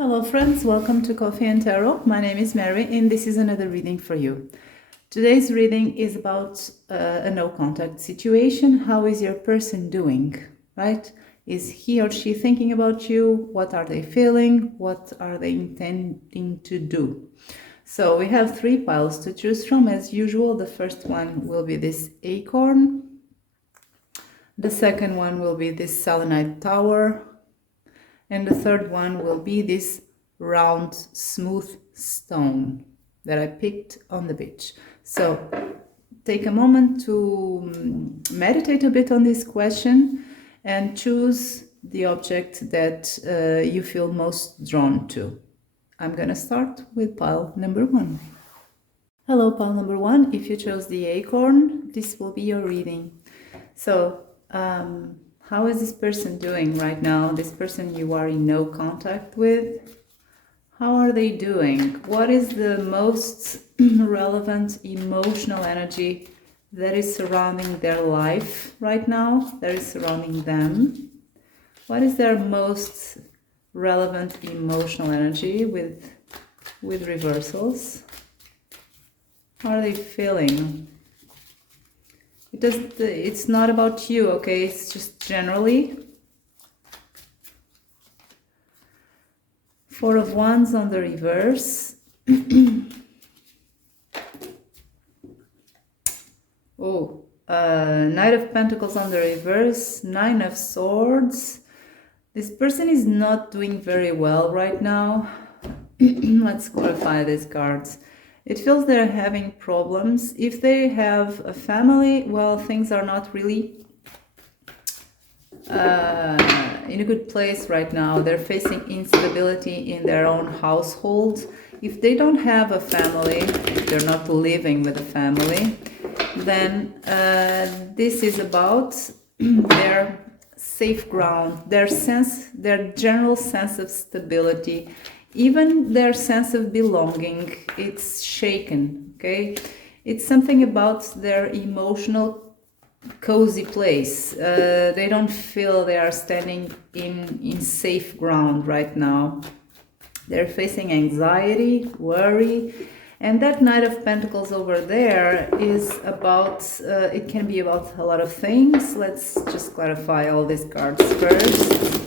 Hello friends, welcome to Coffee and Tarot. My name is Mary and this is another reading for you. Today's reading is about a no contact situation. How is your person doing, right? Is he or she thinking about you? What are they feeling? What are they intending to do? So we have three piles to choose from as usual. The first one will be this acorn. The second one will be this selenite tower. And the third one will be this round, smooth stone that I picked on the beach. So take a moment to meditate a bit on this question and choose the object that you feel most drawn to. I'm going to start with pile number one. Hello, pile number one. If you chose the acorn, this will be your reading. So, how is this person doing right now? This person you are in no contact with? How are they doing? What is the most relevant emotional energy that is surrounding their life right now, that is surrounding them? What is their most relevant emotional energy with reversals? How are they feeling? It's not about you, okay? It's just generally. Four of Wands on the reverse. Knight of Pentacles on the reverse. Nine of Swords. This person is not doing very well right now. Let's clarify these cards. It feels they're having problems. If they have a family, well, things are not really in a good place right now. They're facing instability in their own household. If they don't have a family, if they're not living with a family, then this is about their safe ground, their general sense of stability. Even their sense of belonging, it's shaken, okay? It's something about their emotional cozy place. They don't feel they are standing in safe ground right now. They're facing anxiety, worry, and that Knight of Pentacles over there is about, it can be about a lot of things. Let's just clarify all these cards first.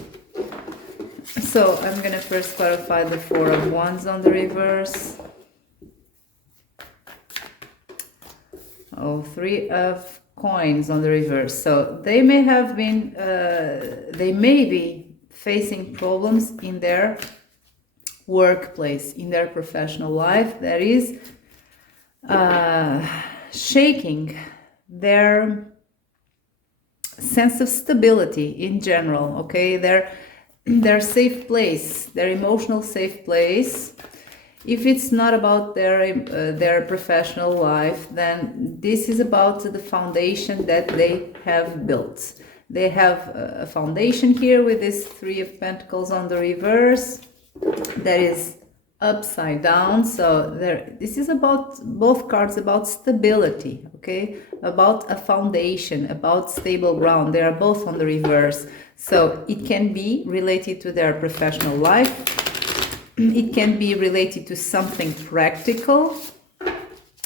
So I'm going to first clarify the Four of Wands on the reverse. Three of Coins on the reverse. So they may have been, they may be facing problems in their workplace, in their professional life that is shaking their sense of stability in general, okay? Their safe place, their emotional safe place. If it's not about their professional life, then this is about the foundation that they have built. They have a foundation here with this Three of Pentacles on the reverse that is upside down. So this is about, both cards about stability, okay? About a foundation, about stable ground. They are both on the reverse. So it can be related to their professional life. It can be related to something practical,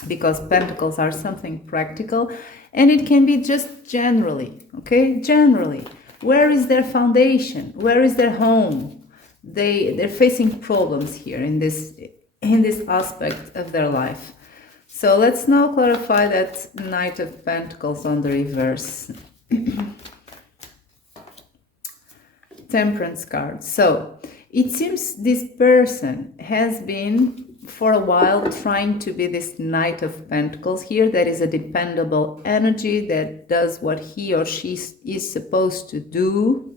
because pentacles are something practical. And it can be just generally, okay? Generally. Where is their foundation? Where is their home? They're facing problems here in this aspect of their life. So let's now clarify that Knight of Pentacles on the reverse. Temperance card. So it seems this person has been for a while trying to be this Knight of Pentacles here. That is a dependable energy that does what he or she is supposed to do.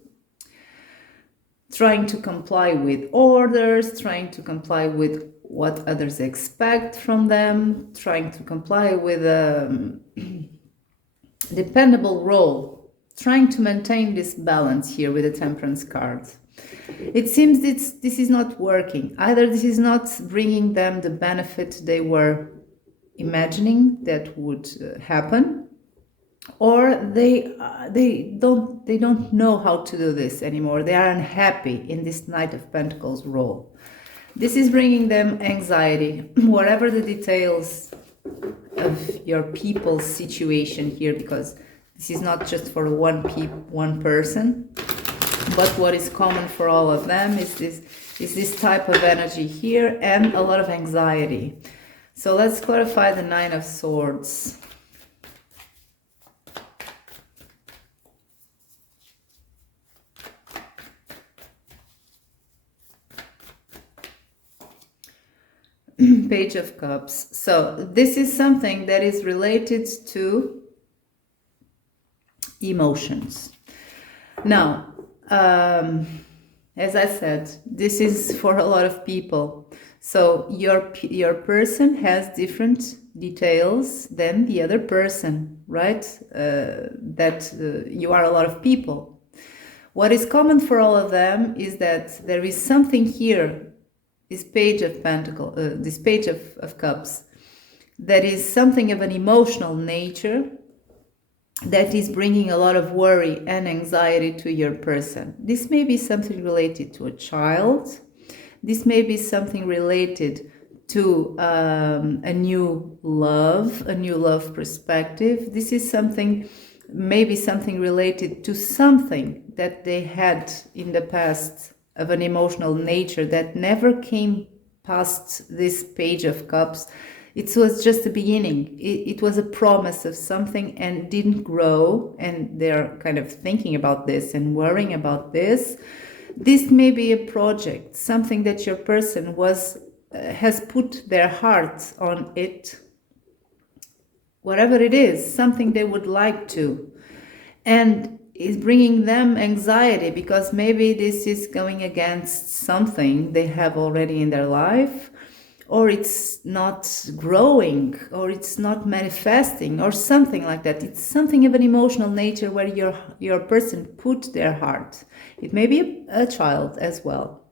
Trying to comply with orders, trying to comply with what others expect from them, trying to comply with a dependable role, trying to maintain this balance here with the Temperance card. It seems this is not working. Either this is not bringing them the benefit they were imagining that would happen, or they don't know how to do this anymore. They are unhappy in this Knight of Pentacles role. This is bringing them anxiety. Whatever the details of your people's situation here, because this is not just for one person, but what is common for all of them is this type of energy here and a lot of anxiety. So let's clarify the Nine of Swords. Page of Cups. So this is something that is related to emotions. Now, as I said, this is for a lot of people. So your person has different details than the other person, right? You are a lot of people. What is common for all of them is that there is something here, this Page of Pentacles, this Page of Cups, that is something of an emotional nature that is bringing a lot of worry and anxiety to your person. This may be something related to a child. This may be something related to a new love perspective. This is maybe something related to something that they had in the past of an emotional nature that never came past this Page of Cups. It was just the beginning. It was a promise of something and didn't grow, and they're kind of thinking about this and worrying about this. This may be a project, something that your person has put their heart on it, whatever it is, something they would like to, and is bringing them anxiety because maybe this is going against something they have already in their life, or it's not growing, or it's not manifesting, or something like that. It's something of an emotional nature where your person put their heart. It may be a child as well.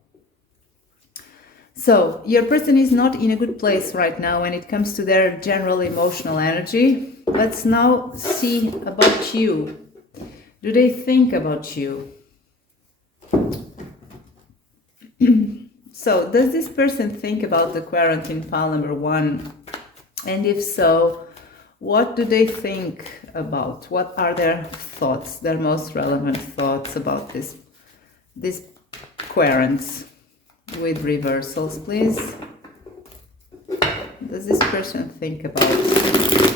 So your person is not in a good place right now when it comes to their general emotional energy. Let's now see about you. Do they think about you? So, does this person think about the quarantine pile number 1? And if so, what do they think about? What are their thoughts, their most relevant thoughts about this quarantine? With reversals, please. Does this person think about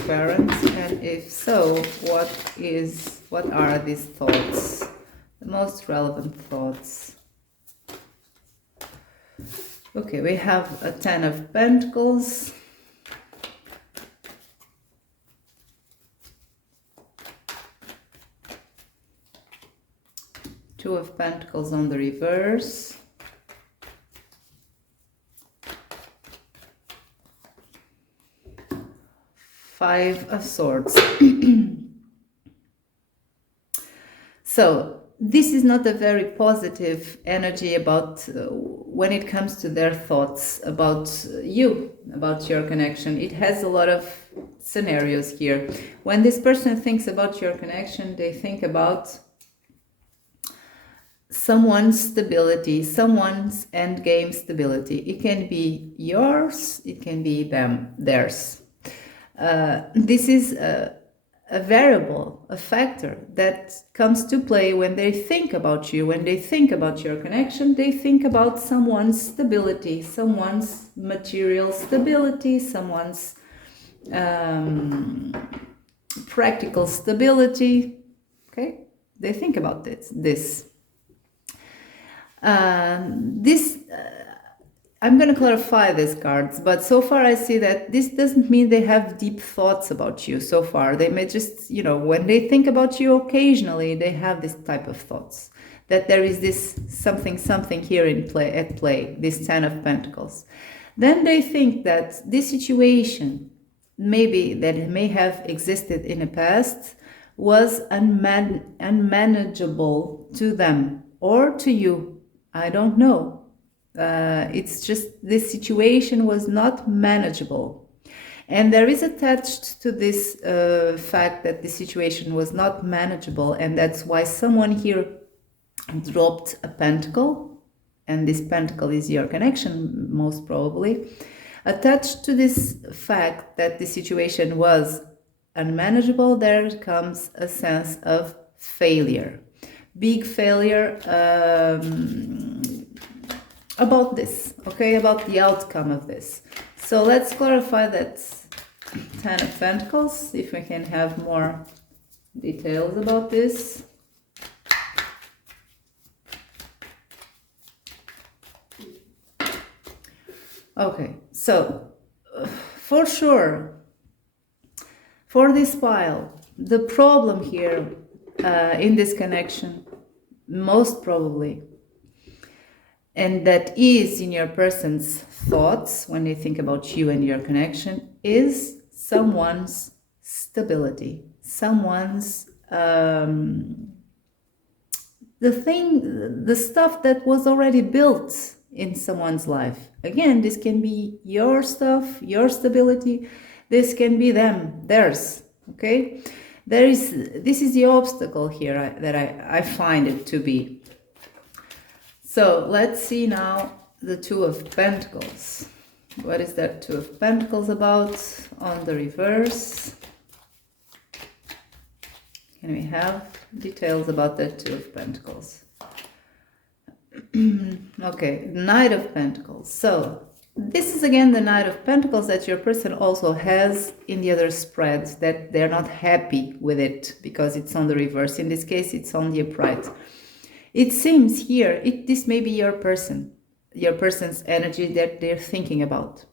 quarantine? And if so, what are these thoughts? The most relevant thoughts. Okay, we have a Ten of Pentacles. Two of Pentacles on the reverse. Five of Swords. So this is not a very positive energy about when it comes to their thoughts about you, about your connection. It has a lot of scenarios here. When this person thinks about your connection, they think about someone's stability, someone's endgame stability. It can be yours, it can be theirs. This is a variable, a factor that comes to play when they think about you, when they think about your connection. They think about someone's stability, someone's material stability, someone's practical stability. Okay, they think about this. I'm going to clarify these cards, but so far I see that this doesn't mean they have deep thoughts about you so far. They may just, when they think about you occasionally, they have this type of thoughts, that there is this something here at play, this Ten of Pentacles. Then they think that this situation, maybe that it may have existed in the past, was unmanageable to them or to you. I don't know. It's just this situation was not manageable. And there is attached to this fact that the situation was not manageable, and that's why someone here dropped a pentacle, and this pentacle is your connection, most probably. Attached to this fact that the situation was unmanageable, there comes a sense of failure. Big failure about this, okay, about the outcome of this. So let's clarify that Ten of Pentacles, if we can have more details about this. Okay, so for sure, for this pile, the problem here in this connection, most probably, and that is in your person's thoughts when they think about you and your connection, is someone's stability, someone's the stuff that was already built in someone's life. Again, this can be your stuff, your stability. This can be them, theirs. Okay, this is the obstacle here that I find it to be. So let's see now the Two of Pentacles. What is that Two of Pentacles about on the reverse? Can we have details about that Two of Pentacles? Okay, Knight of Pentacles. So this is again the Knight of Pentacles that your person also has in the other spread, that they're not happy with it because it's on the reverse. In this case, it's on the upright. It seems here, this may be your person's energy that they're thinking about.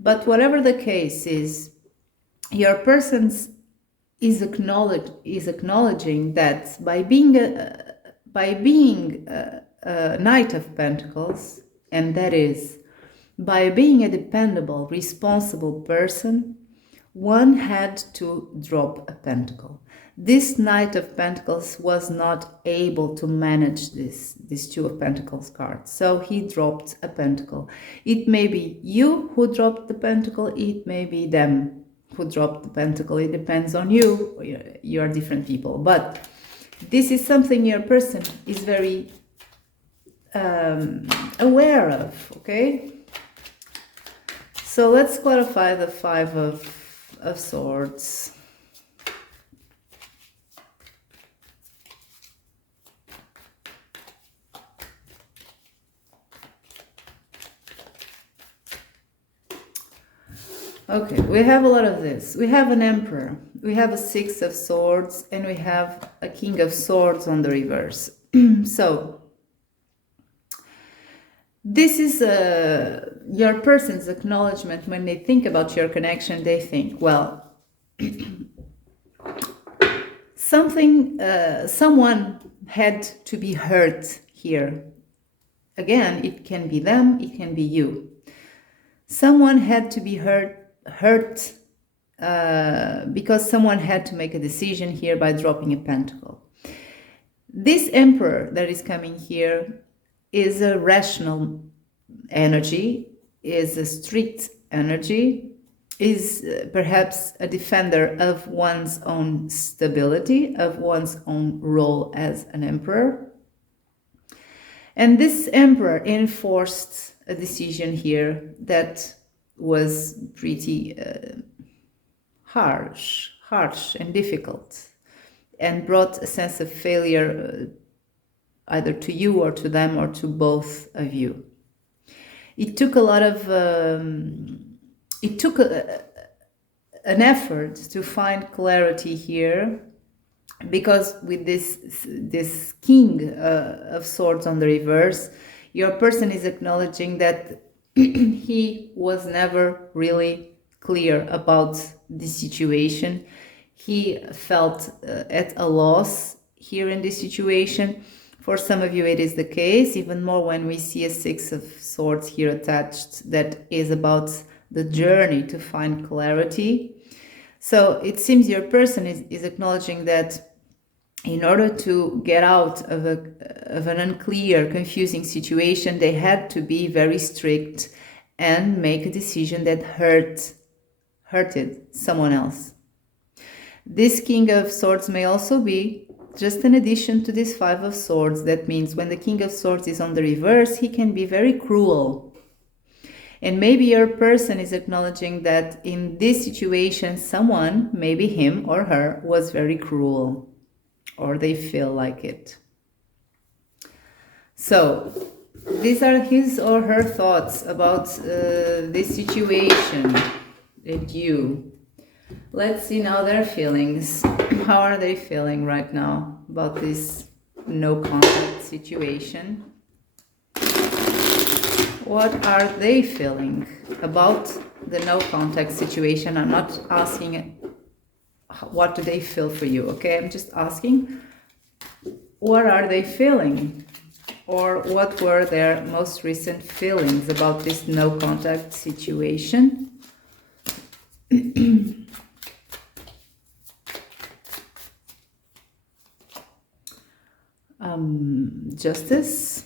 But whatever the case is, your person's is acknowledging that by being a Knight of Pentacles, and that is by being a dependable, responsible person, one had to drop a pentacle. This Knight of Pentacles was not able to manage this Two of Pentacles card, so he dropped a pentacle. It may be you who dropped the pentacle, it may be them who dropped the pentacle. It depends on you. You are different people, but this is something your person is very aware of. Okay, so let's clarify the Five of Swords. Okay, we have a lot of this. We have an Emperor, we have a Six of Swords, and we have a King of Swords on the reverse. So this is your person's acknowledgement. When they think about your connection, they think, well, someone had to be hurt here. Again, it can be them, it can be you. Someone had to be hurt because someone had to make a decision here by dropping a pentacle. This Emperor that is coming here is a rational energy, is a strict energy, is perhaps a defender of one's own stability, of one's own role as an emperor. And this Emperor enforced a decision here that was pretty harsh and difficult, and brought a sense of failure either to you or to them or to both of you. It took a lot of an effort to find clarity here, because with this King of Swords on the reverse, your person is acknowledging that he was never really clear about the situation. He felt at a loss here in this situation. For some of you it is the case, even more when we see a Six of Swords here attached, that is about the journey to find clarity. So it seems your person is acknowledging that in order to get out of an unclear, confusing situation, they had to be very strict and make a decision that hurt hurted someone else. This King of Swords may also be just an addition to this Five of Swords. That means when the King of Swords is on the reverse, he can be very cruel. And maybe your person is acknowledging that in this situation, someone, maybe him or her, was very cruel, or they feel like it. So these are his or her thoughts about this situation and you. Let's see now their feelings. How are they feeling right now about this no contact situation? What are they feeling about the no contact situation? I'm not asking what do they feel for you, okay? I'm just asking what are they feeling? Or what were their most recent feelings about this no contact situation? Justice.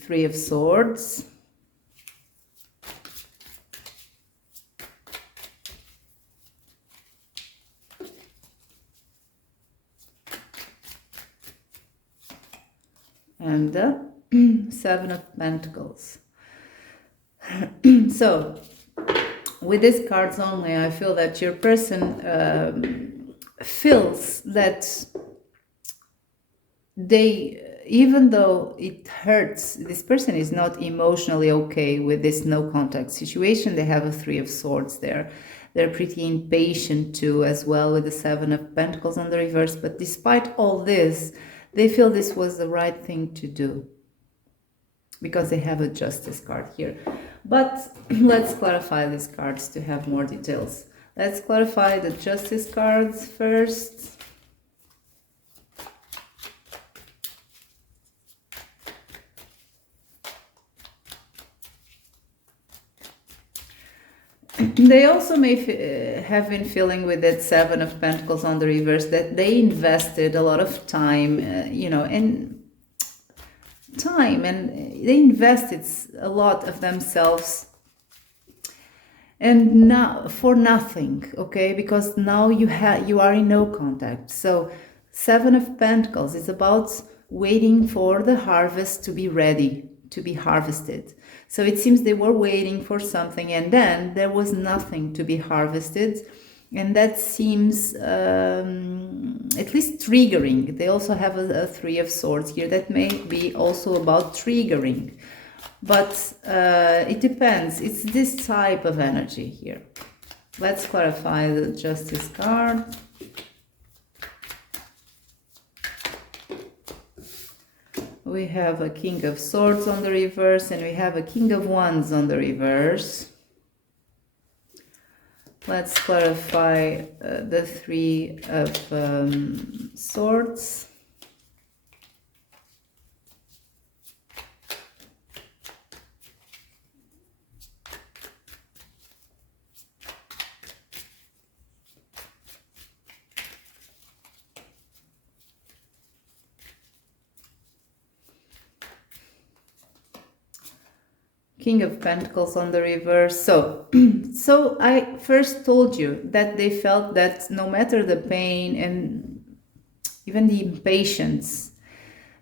Three of Swords. And the Seven of Pentacles. So, with these cards only, I feel that your person feels that they, even though it hurts, this person is not emotionally okay with this no contact situation. They have a Three of Swords there. They're pretty impatient too, as well, with the Seven of Pentacles on the reverse. But despite all this, they feel this was the right thing to do, because they have a Justice card here. But let's clarify these cards to have more details. Let's clarify the Justice cards first. They also may have been feeling with that Seven of Pentacles on the reverse that they invested a lot of time, and they invested a lot of themselves, and now for nothing, okay? Because now you are in no contact. So Seven of Pentacles is about waiting for the harvest to be ready, to be harvested. So it seems they were waiting for something, and then there was nothing to be harvested. And that seems at least triggering. They also have a Three of Swords here. That may be also about triggering. But it depends. It's this type of energy here. Let's clarify the Justice card. We have a King of Swords on the reverse, and we have a King of Wands on the reverse. Let's clarify the Three of Swords. King of Pentacles on the reverse. So I first told you that they felt that no matter the pain and even the impatience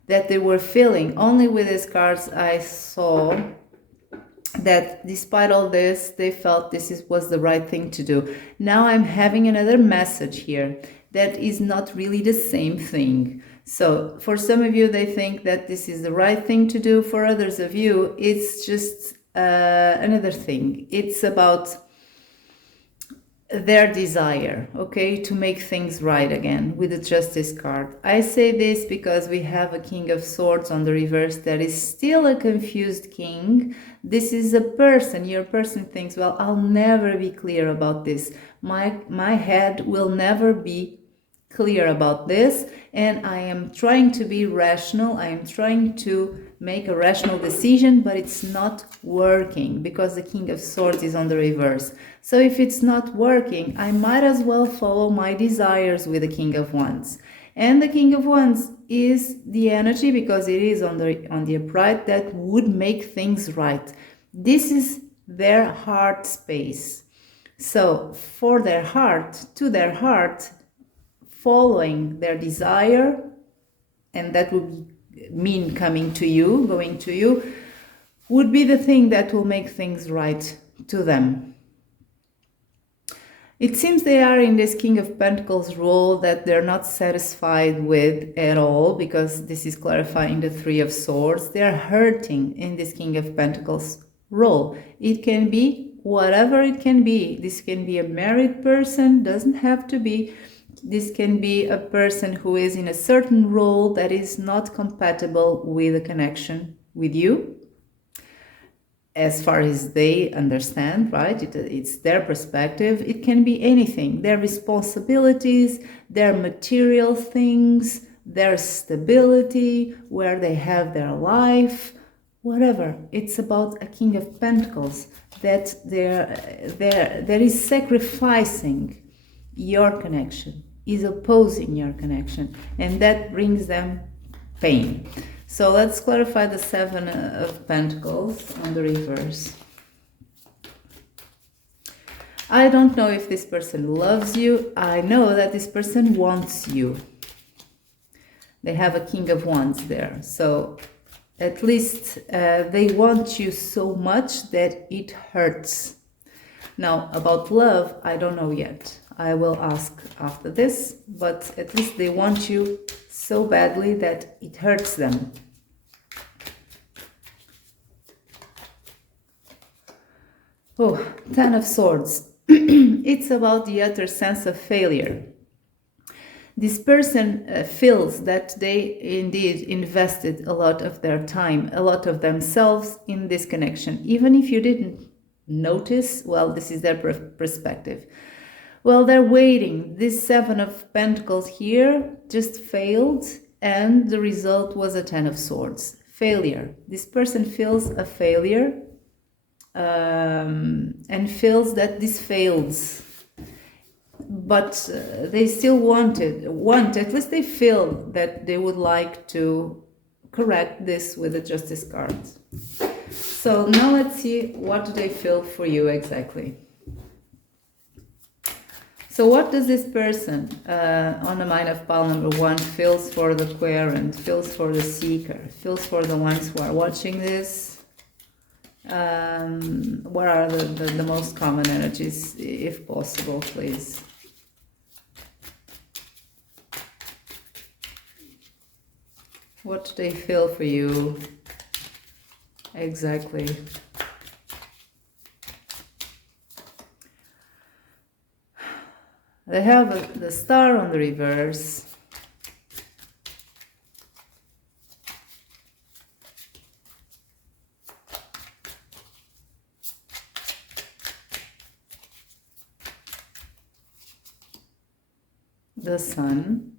that they were feeling, only with these cards I saw that despite all this, they felt was the right thing to do. Now I'm having another message here that is not really the same thing. So for some of you, they think that this is the right thing to do. For others of you, it's just another thing. It's about their desire, okay, to make things right again with the Justice card. I say this because we have a King of Swords on the reverse that is still a confused king. This is a person. Your person thinks, well, I'll never be clear about this. My head will never be clear about this, and I am trying to be rational. I am trying to make a rational decision, but it's not working because the King of Swords is on the reverse. So if it's not working, I might as well follow my desires with the King of Wands. And the King of Wands is the energy, because it is on the upright, that would make things right. This is their heart space. So for their heart, to their heart, following their desire, and that would mean coming to you, going to you, would be the thing that will make things right to them. It seems they are in this King of Pentacles role that they're not satisfied with at all, because this is clarifying the Three of Swords. They're hurting in this King of Pentacles role. It can be whatever it can be. This can be a married person, doesn't have to be. This can be a person who is in a certain role that is not compatible with a connection with you, as far as they understand, right? It's their perspective. It can be anything. Their responsibilities, their material things, their stability, where they have their life, whatever. It's about a King of Pentacles that that is sacrificing your connection, is opposing your connection, and that brings them pain. So let's clarify the Seven of Pentacles on the reverse. I don't know if this person loves you. I know that this person wants you. They have a King of Wands there. So at least they want you so much that it hurts. Now, about love, I don't know yet. I will ask after this, but at least they want you so badly that it hurts them. Oh, Ten of Swords. It's about the utter sense of failure. This person feels that they indeed invested a lot of their time, a lot of themselves in this connection. Even if you didn't notice, well, this is their perspective. Well, they're waiting. This Seven of Pentacles here just failed, and the result was a Ten of Swords. Failure. This person feels a failure and feels that this fails. But they still want, at least they feel that they would like to correct this with the Justice card. So now let's see, what do they feel for you exactly? So what does this person on the Nine of Pile number 1 feels for the Querent, feels for the Seeker, feels for the ones who are watching this? What are the most common energies, if possible, please? What do they feel for you exactly? They have the Star on the reverse. The Sun.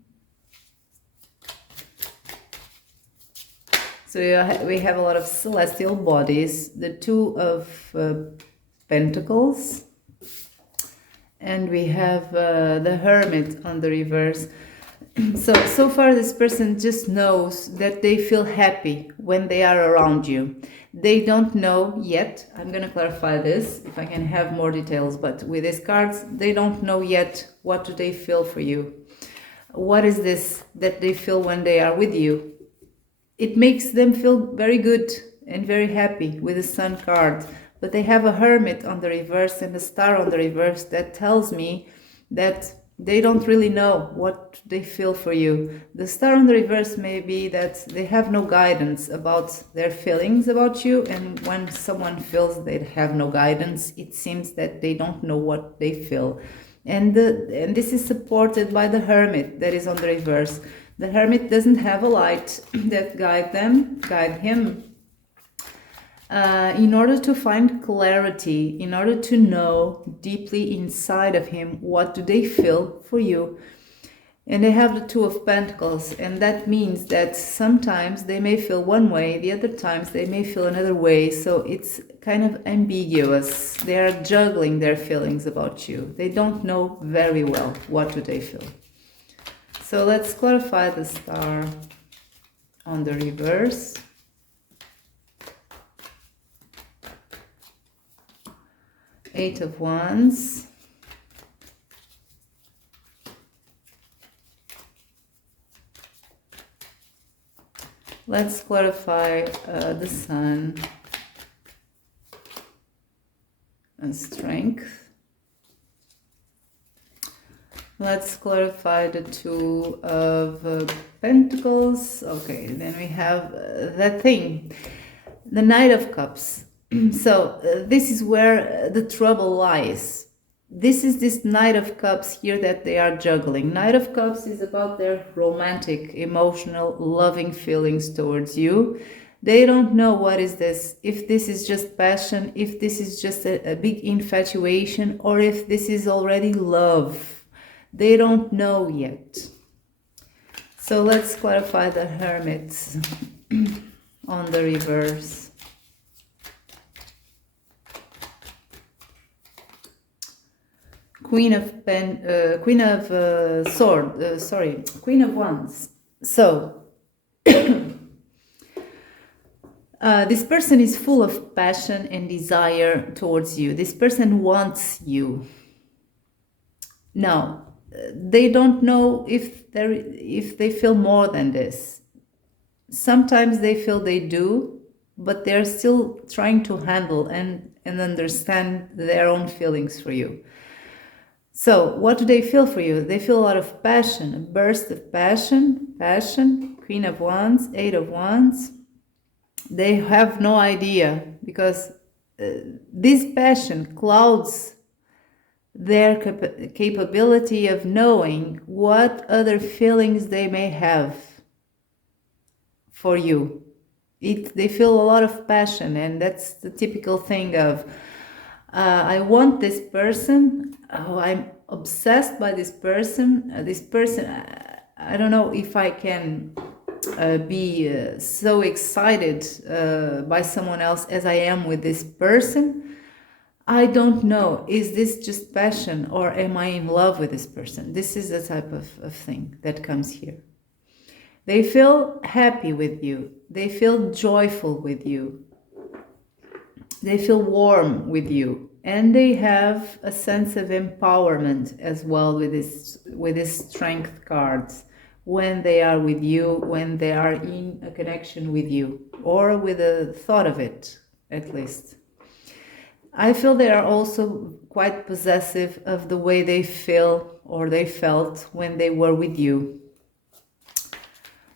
So we have a lot of celestial bodies. The Two of Pentacles. And we have the Hermit on the reverse. So far this person just knows that they feel happy when they are around you. They don't know yet, I'm going to clarify this if I can have more details, but with these cards, they don't know yet what do they feel for you. What is this that they feel when they are with you? It makes them feel very good and very happy with the Sun card. But they have a Hermit on the reverse and a Star on the reverse that tells me that they don't really know what they feel for you. The Star on the reverse may be that they have no guidance about their feelings about you, and when someone feels they have no guidance, it seems that they don't know what they feel. And this is supported by the Hermit that is on the reverse. The Hermit doesn't have a light that guide him. In order to find clarity, in order to know deeply inside of him what do they feel for you. And they have the Two of Pentacles, and that means that sometimes they may feel one way, the other times they may feel another way, so it's kind of ambiguous. They are juggling their feelings about you. They don't know very well what do they feel. So let's clarify the Star on the reverse. Eight of Wands. Let's clarify the Sun and Strength. Let's clarify the Two of Pentacles. Okay, then we have that thing, the Knight of Cups. So this is where the trouble lies. This is this Knight of Cups here that they are juggling. Knight of Cups is about their romantic, emotional, loving feelings towards you. They don't know what is this, if this is just passion, if this is just a big infatuation, or if this is already love. They don't know yet. So let's clarify the Hermit on the reverse. Queen of Wands. So this person is full of passion and desire towards you. This person wants you. Now, they don't know if they feel more than this. Sometimes they feel they do, but they're still trying to handle and understand their own feelings for you. So what do they feel for you? They feel a lot of passion, a burst of passion, Queen of Wands, Eight of Wands. They have no idea because this passion clouds their capability of knowing what other feelings they may have for you. They feel a lot of passion, and that's the typical thing of I want this person. Oh, I'm obsessed by this person. I don't know if I can be so excited by someone else as I am with this person. I don't know. Is this just passion, or am I in love with this person? This is the type of thing that comes here. They feel happy with you. They feel joyful with you. They feel warm with you, and they have a sense of empowerment as well with this Strength cards when they are with you, when they are in a connection with you, or with a thought of it, at least. I feel they are also quite possessive of the way they feel or they felt when they were with you.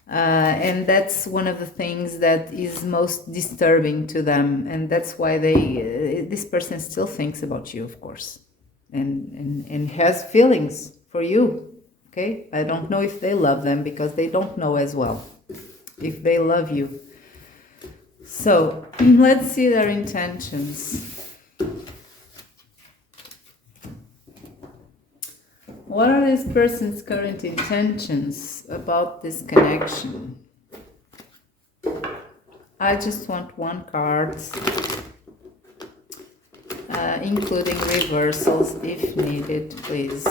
And that's one of the things that is most disturbing to them, and that's why this person still thinks about you, of course, and has feelings for you. Okay, I don't know if they love them, because they don't know as well if they love you. So let's see their intentions. What are this person's current intentions about this connection? I just want one card, including reversals if needed, please.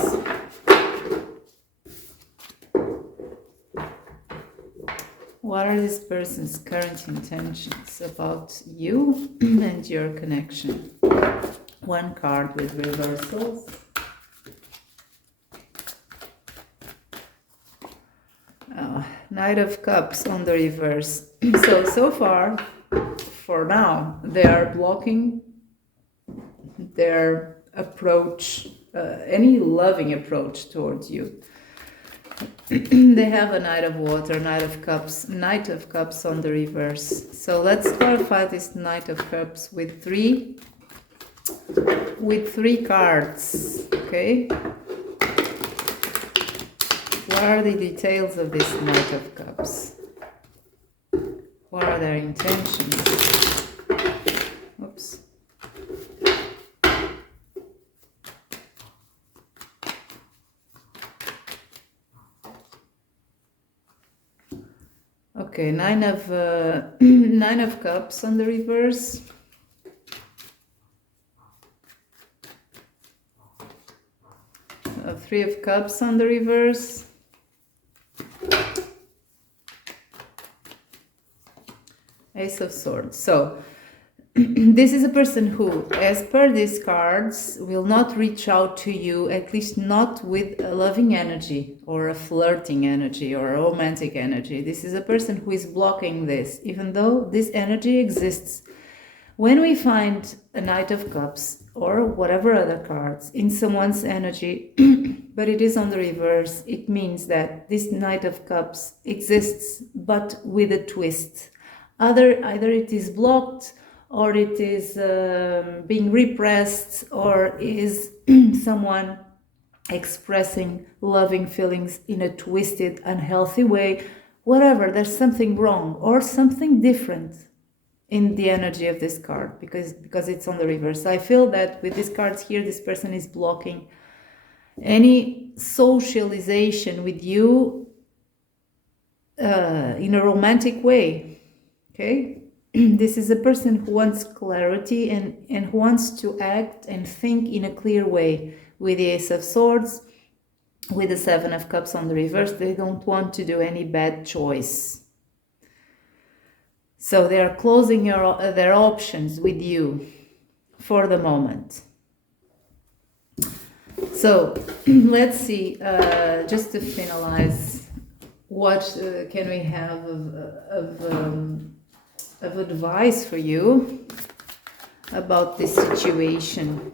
What are this person's current intentions about you and your connection? One card with reversals. Knight of Cups on the reverse. So far, for now, they are blocking their approach, any loving approach towards you. They have a Knight of Water, Knight of Cups on the reverse. So let's clarify this Knight of Cups with three cards, okay? What are the details of this Knight of Cups? What are their intentions? Oops. Okay, Nine of Cups on the reverse. Three of Cups on the reverse. Ace of Swords. So this is a person who, as per these cards, will not reach out to you, at least not with a loving energy or a flirting energy or a romantic energy. This is a person who is blocking this, even though this energy exists. When we find a Knight of Cups or whatever other cards in someone's energy, but it is on the reverse, it means that this Knight of Cups exists, but with a twist. Either it is blocked, or it is being repressed, or is someone expressing loving feelings in a twisted, unhealthy way. Whatever, there's something wrong or something different in the energy of this card because it's on the reverse. I feel that with these cards here, this person is blocking any socialization with you in a romantic way. Okay, this is a person who wants clarity and who wants to act and think in a clear way. With the Ace of Swords, with the Seven of Cups on the reverse, they don't want to do any bad choice. So they are closing their options with you for the moment. So let's see, just to finalize, what can we have of advice for you about this situation.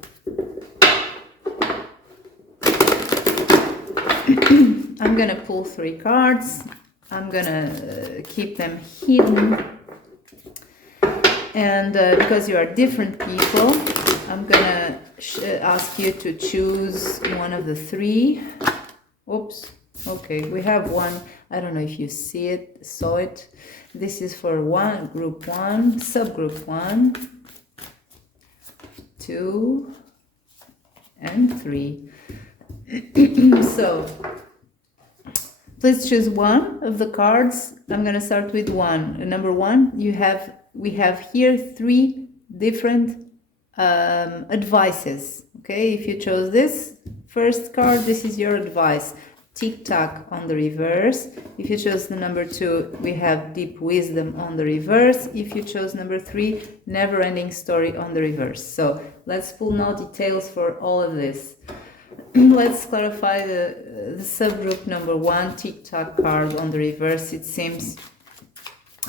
I'm gonna pull 3 cards. I'm gonna keep them hidden, and because you are different people, I'm gonna ask you to choose one of the 3. Oops. Okay, we have one. I don't know if you saw it. This is for group 1, subgroup 1, 2, and 3. So please choose one of the cards. I'm going to start with 1. Number 1, we have here 3 different advices. Okay, if you chose this first card, this is your advice. Tick-tock on the reverse. If you chose the number 2, we have deep wisdom on the reverse. If you chose number 3, never-ending story on the reverse. So let's pull now details for all of this. Let's clarify the subgroup number 1, tick-tock card on the reverse. It seems,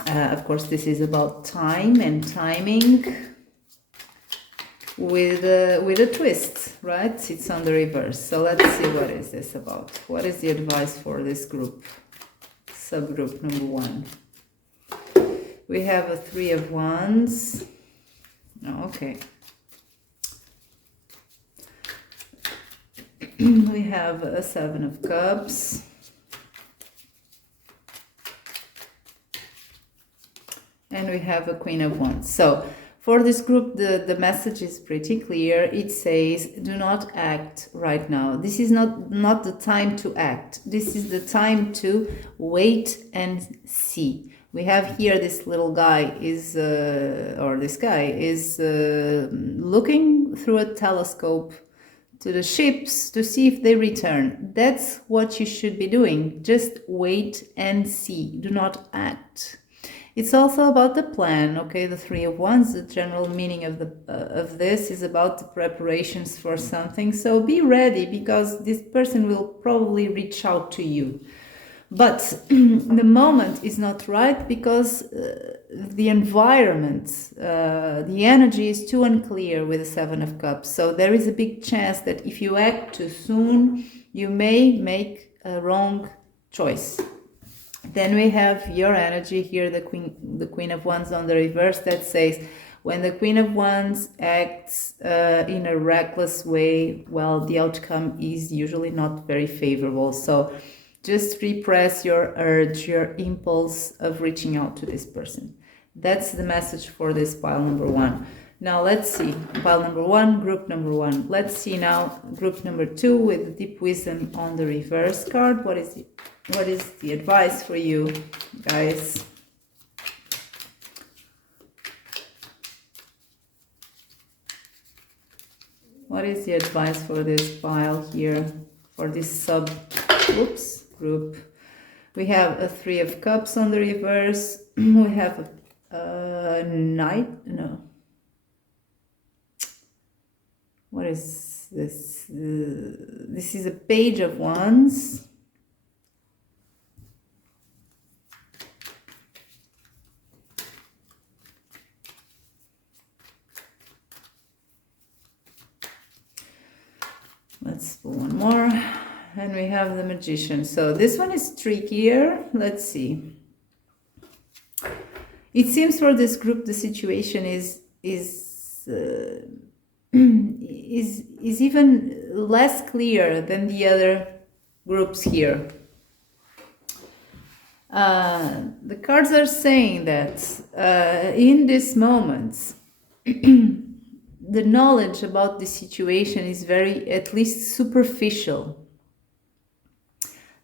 of course, this is about time and timing with a twist, right? It's on the reverse. So let's see, what is this about? What is the advice for this group? Subgroup number 1. We have a 3 of Wands. Okay. We have a 7 of Cups. And we have a Queen of Wands. So for this group, the message is pretty clear. It says, do not act right now. This is not the time to act. This is the time to wait and see. We have here this little guy this guy is looking through a telescope to the ships to see if they return. That's what you should be doing. Just wait and see. Do not act. It's also about the plan, okay? The 3 of Wands, the general meaning of this is about the preparations for something. So be ready, because this person will probably reach out to you. But the moment is not right, because the environment, the energy is too unclear with the 7 of Cups. So there is a big chance that if you act too soon, you may make a wrong choice. Then we have your energy here, the Queen of Wands on the reverse, that says, when the Queen of Wands acts in a reckless way, well, the outcome is usually not very favorable. So just repress your urge, your impulse of reaching out to this person. That's the message for this pile number 1. Now let's see, pile number 1, group number 1. Let's see now group number 2 with deep wisdom on the reverse card. What is the advice for you, guys? What is the advice for this pile here, for this group? We have a Three of Cups on the reverse. We have a Knight. No. What is this? This is a Page of Wands. Let's pull one more. And we have the Magician. So this one is trickier. Let's see. It seems for this group the situation is even less clear than the other groups here. The cards are saying that in this moment, the knowledge about the situation is very, at least superficial.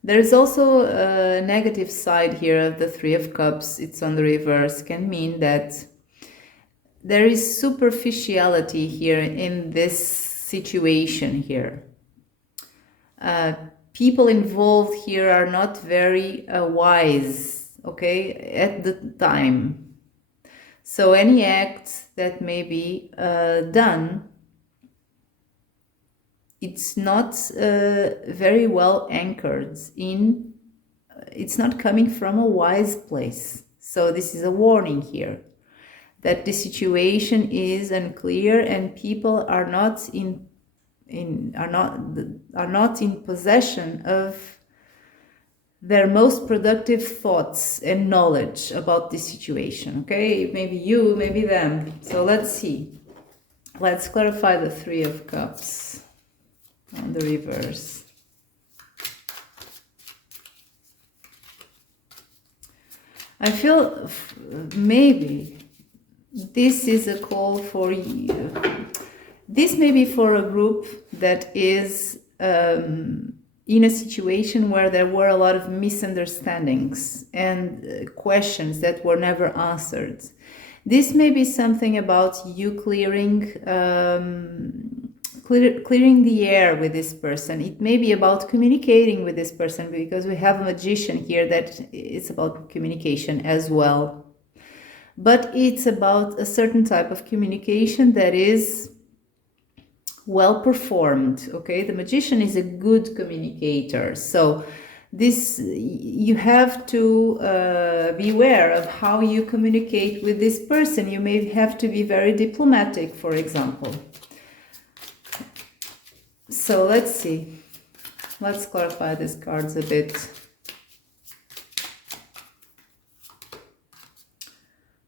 There's also a negative side here of the Three of Cups. It's on the reverse. Can mean that there is superficiality here in this situation here. People involved here are not very wise, okay, at the time. So any act that may be done, it's not very well anchored in, it's not coming from a wise place. So this is a warning here that the situation is unclear and people are not in possession of their most productive thoughts and knowledge about this situation. Okay, maybe you, maybe them. So let's see. Let's clarify the Three of Cups on the reverse. I feel maybe this is a call for you. This may be for a group that is in a situation where there were a lot of misunderstandings and questions that were never answered. This may be something about you clearing the air with this person. It may be about communicating with this person, because we have a Magician here that it's about communication as well. But it's about a certain type of communication that is well performed. Okay, the Magician is a good communicator. So this, you have to beware of how you communicate with this person. You may have to be very diplomatic, for example. So let's see. Let's clarify these cards a bit.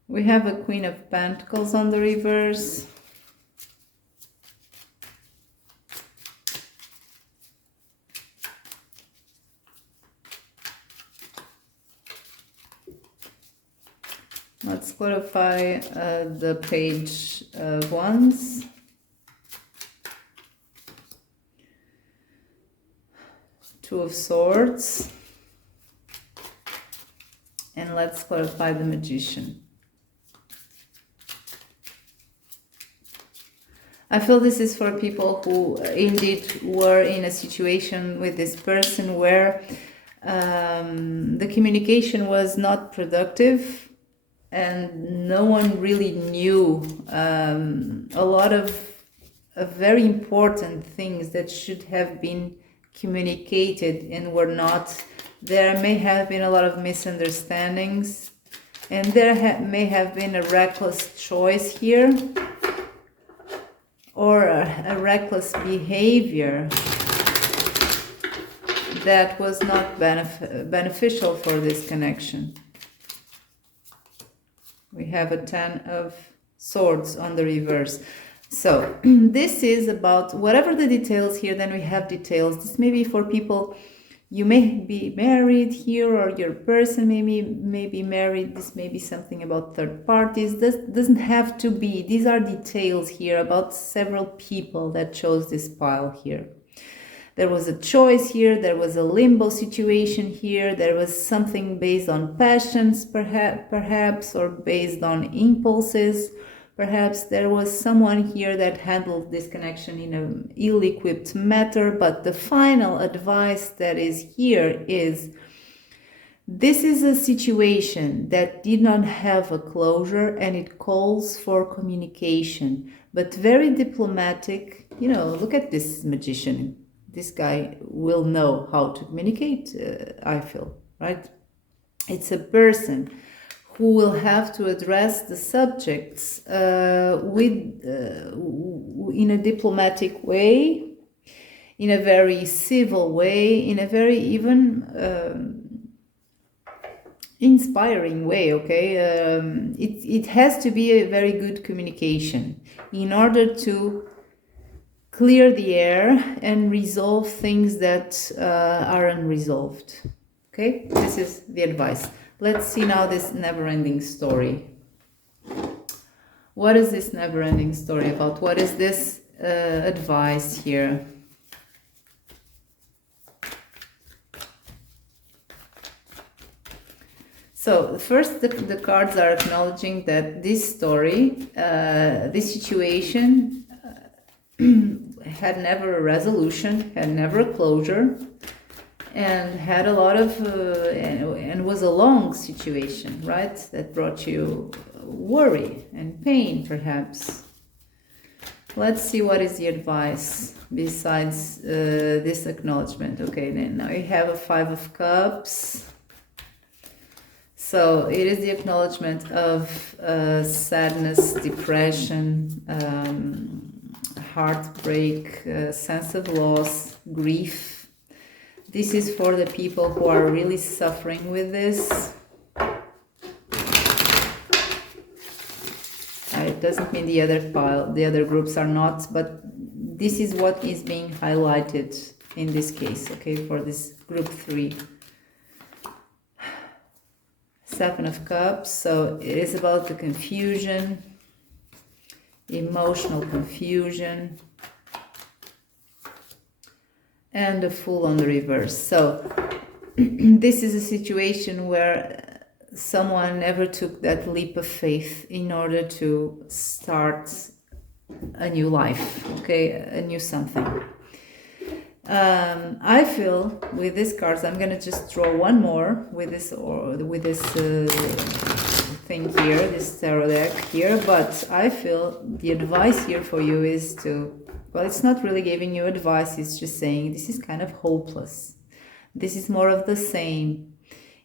We have a Queen of Pentacles on the reverse. Let's clarify the Page of Wands. Two of Swords. And let's clarify the Magician. I feel this is for people who indeed were in a situation with this person where the communication was not productive and no one really knew a lot of very important things that should have been communicated and were not. There may have been a lot of misunderstandings, and there may have been a reckless choice here, or a reckless behavior that was not beneficial for this connection. We have a Ten of Swords on the reverse. So this is about whatever the details here, then we have details. This may be for people, you may be married here, or your person may be married. This may be something about third parties. This doesn't have to be. These are details here about several people that chose this pile here. There was a choice here, there was a limbo situation here, there was something based on passions perhaps, or based on impulses, Perhaps there was someone here that handled this connection in an ill-equipped manner, but the final advice that is here is, this is a situation that did not have a closure and it calls for communication, but very diplomatic. You know, look at this magician. This guy will know how to communicate, I feel, right? It's a person who will have to address the subjects in a diplomatic way, in a very civil way, in a very even inspiring way, okay? It has to be a very good communication in order to clear the air and resolve things that are unresolved, okay? This is the advice. Let's see now this never-ending story. What is this never-ending story about? What is this advice here? So first, the cards are acknowledging that this story, this situation had never a resolution, had never a closure, and had a lot of, and was a long situation, right? That brought you worry and pain, perhaps. Let's see what is the advice besides this acknowledgement. Okay, then now you have a 5 of Cups. So it is the acknowledgement of sadness, depression, heartbreak, sense of loss, grief. This is for the people who are really suffering with this. It doesn't mean the other groups are not, but this is what is being highlighted in this case, okay, for this group 3. 7 of Cups, so it is about the confusion, emotional confusion, and the Fool on the reverse. So this is a situation where someone never took that leap of faith in order to start a new life, okay, a new something. I feel with these cards, I'm gonna just draw one more with this thing here, this tarot deck here, but I feel the advice here for you is to, well, it's not really giving you advice, it's just saying this is kind of hopeless. This is more of the same.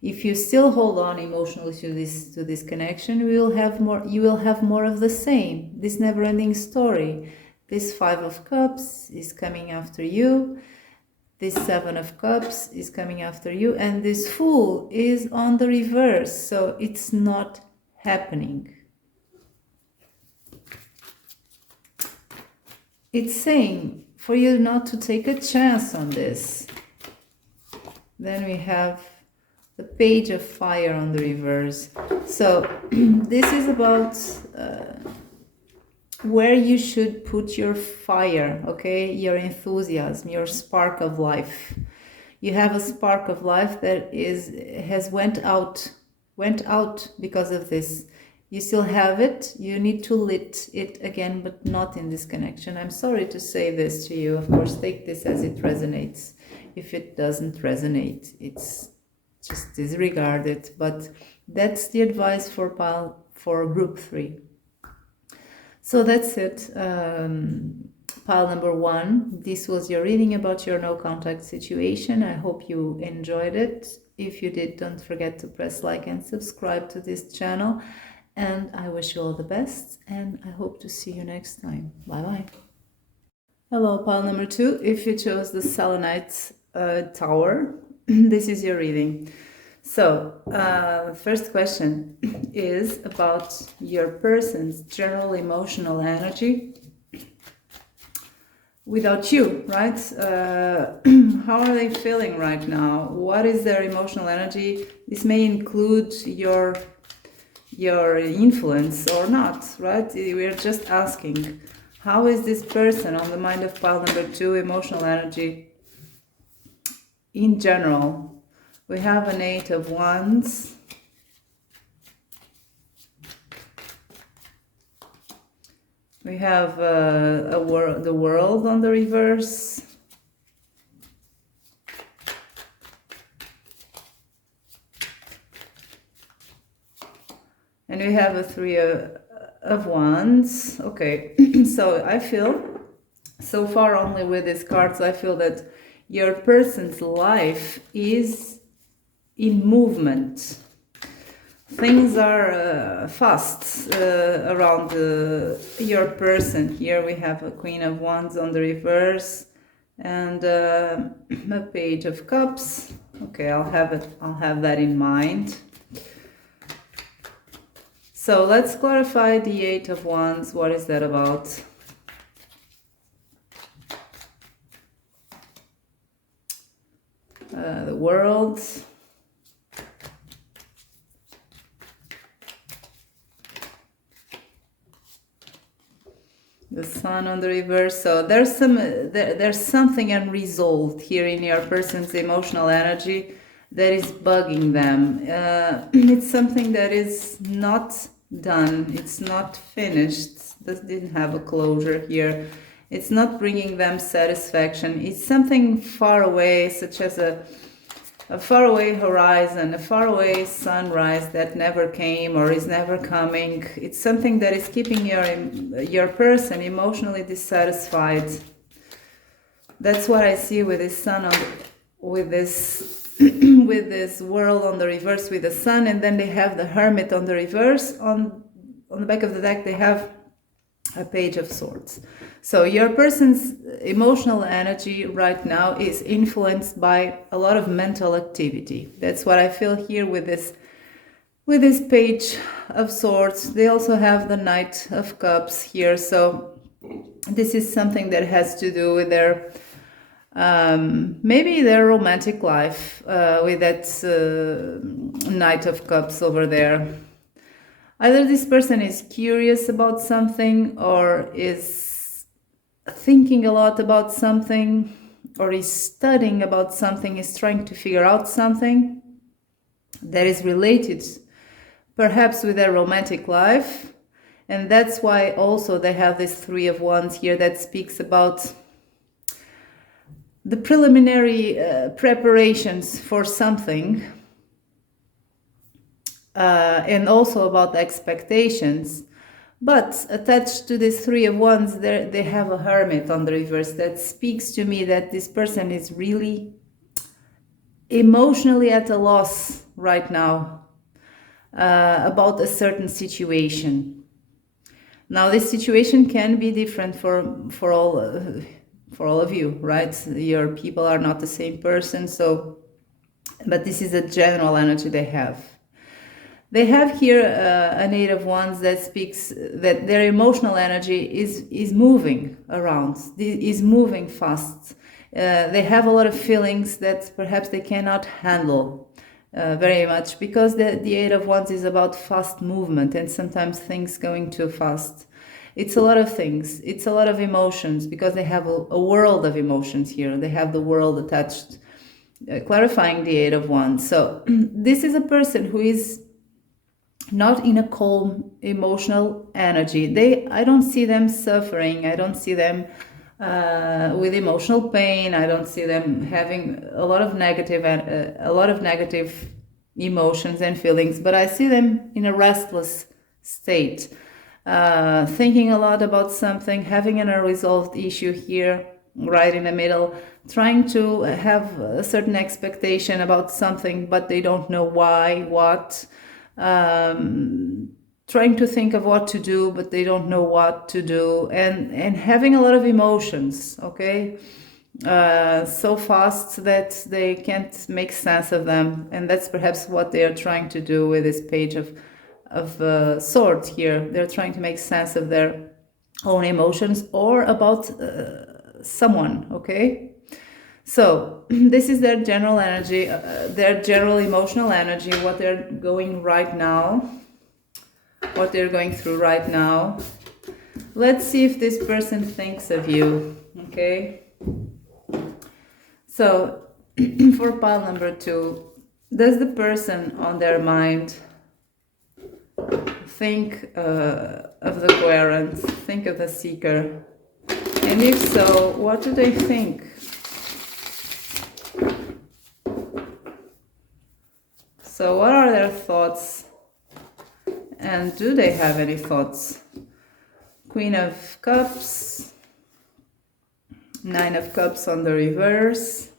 If you still hold on emotionally to this connection, you will have more of the same. This never-ending story. This 5 of Cups is coming after you. This 7 of Cups is coming after you. And this Fool is on the reverse. So it's not happening. It's saying for you not to take a chance on this. Then we have the Page of Fire on the reverse. So this is about where you should put your fire, okay, your enthusiasm, your spark of life. You have a spark of life that has went out because of this. You still have it, you need to lit it again, but not in this connection. I'm sorry to say this to you, of course, take this as it resonates. If it doesn't resonate, it's just disregard it, but that's the advice for group 3. So that's it. Pile number 1. This was your reading about your no contact situation. I hope you enjoyed it. If you did, don't forget to press like and subscribe to this channel. And I wish you all the best, and I hope to see you next time. Bye-bye. Hello, pile number 2. If you chose the Selenite Tower, this is your reading. So, first question is about your person's general emotional energy without you, right? How are they feeling right now? What is their emotional energy? This may include your influence or not, right? We're just asking, how is this person on the mind of pile number 2 emotional energy in general? We have an 8 of Wands, We have the world on the reverse. And we have a Three of Wands. Okay, so I feel, so far only with these cards, I feel that your person's life is in movement. Things are fast around your person. Here we have a Queen of Wands on the reverse and a Page of Cups. Okay, I'll have that in mind. So let's clarify the Eight of Wands. What is that about? The world. The Sun on the reverse. So there's something unresolved here in your person's emotional energy that is bugging them. It's something that is not done. It's not finished. This didn't have a closure here. It's not bringing them satisfaction. It's something far away, such as a faraway horizon, a faraway sunrise that never came or is never coming. It's something that is keeping your person emotionally dissatisfied. That's what I see with this sun with this with this world on the reverse with the sun, and then they have the Hermit on the reverse. On the back of the deck they have a Page of Swords. So your person's emotional energy right now is influenced by a lot of mental activity. That's what I feel here with this Page of Swords. They also have the Knight of Cups here. So this is something that has to do with their maybe their romantic life, with that Knight of Cups over there. Either this person is curious about something, or is thinking a lot about something, or is studying about something, is trying to figure out something that is related perhaps with their romantic life. And that's why also they have this Three of Wands here that speaks about the preliminary preparations for something, and also about the expectations. But attached to this Three of Wands, they have a Hermit on the reverse that speaks to me that this person is really emotionally at a loss right now about a certain situation. Now, this situation can be different for all of you, right? Your people are not the same person, so, but this is a general energy they have. They have here an Eight of Wands that speaks that their emotional energy is moving around, is moving fast. They have a lot of feelings that perhaps they cannot handle very much, because the Eight of Wands is about fast movement, and sometimes things going too fast. It's a lot of things. It's a lot of emotions, because they have a world of emotions here. They have the world attached, clarifying the Eight of Wands. So this is a person who is not in a calm emotional energy. I don't see them suffering. I don't see them with emotional pain. I don't see them having a lot of negative emotions and feelings, but I see them in a restless state, thinking a lot about something, having an unresolved issue here, right in the middle, trying to have a certain expectation about something, but they don't know why, what. Trying to think of what to do, but they don't know what to do, and having a lot of emotions, okay? So fast that they can't make sense of them, and that's perhaps what they are trying to do with this Page of Swords here. They're trying to make sense of their own emotions or about someone, okay? So this is their general energy, their general emotional energy, what they're going right now, what they're going through right now. Let's see if this person thinks of you, okay? So for pile number 2, does the person on their mind think of the querent, think of the seeker? And if so, what do they think? So what are their thoughts? And do they have any thoughts? Queen of Cups, Nine of Cups on the reverse,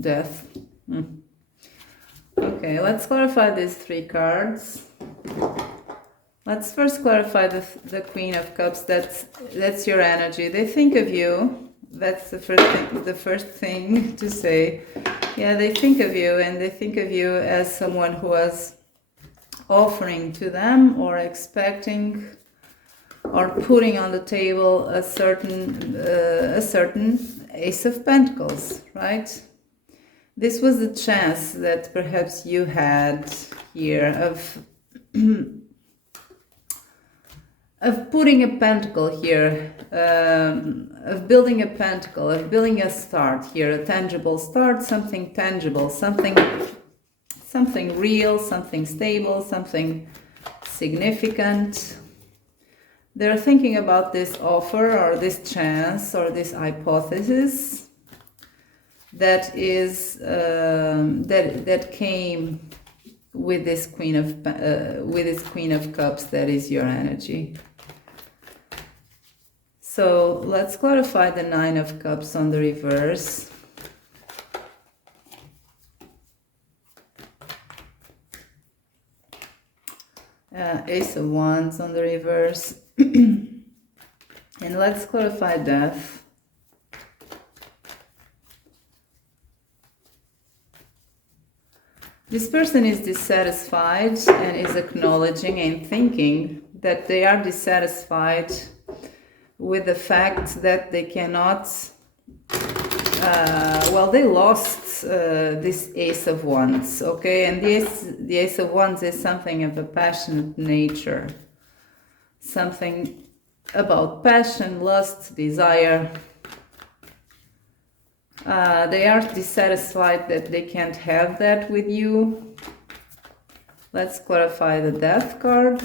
Death. Okay, let's clarify these three cards. Let's first clarify the Queen of Cups. That's your energy. They think of you. That's the first thing to say. Yeah, they think of you, and they think of you as someone who was offering to them or expecting or putting on the table a certain Ace of Pentacles, right? This was the chance that perhaps you had here of putting a pentacle here, of building a pentacle, of building a start here, a tangible start, something tangible, something real, something stable, something significant. They're thinking about this offer or this chance or this hypothesis that is that came with this Queen of Cups. That is your energy. So let's clarify the Nine of Cups on the reverse. Ace of Wands on the reverse. And let's clarify Death. This person is dissatisfied and is acknowledging and thinking that they are dissatisfied with the fact that they cannot, they lost this Ace of Wands, okay? And the Ace of Wands is something of a passionate nature, something about passion, lust, desire. They are dissatisfied that they can't have that with you. Let's clarify the Death card.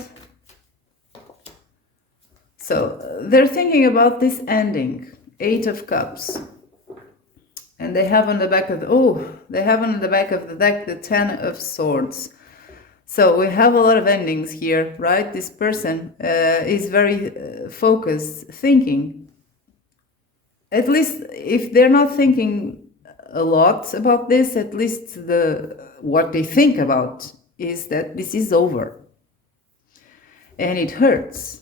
So they're thinking about this ending, Eight of Cups. And they have on the back of the deck the Ten of Swords. So we have a lot of endings here, right? This person is very focused, thinking. At least if they're not thinking a lot about this, at least what they think about is that this is over. And it hurts.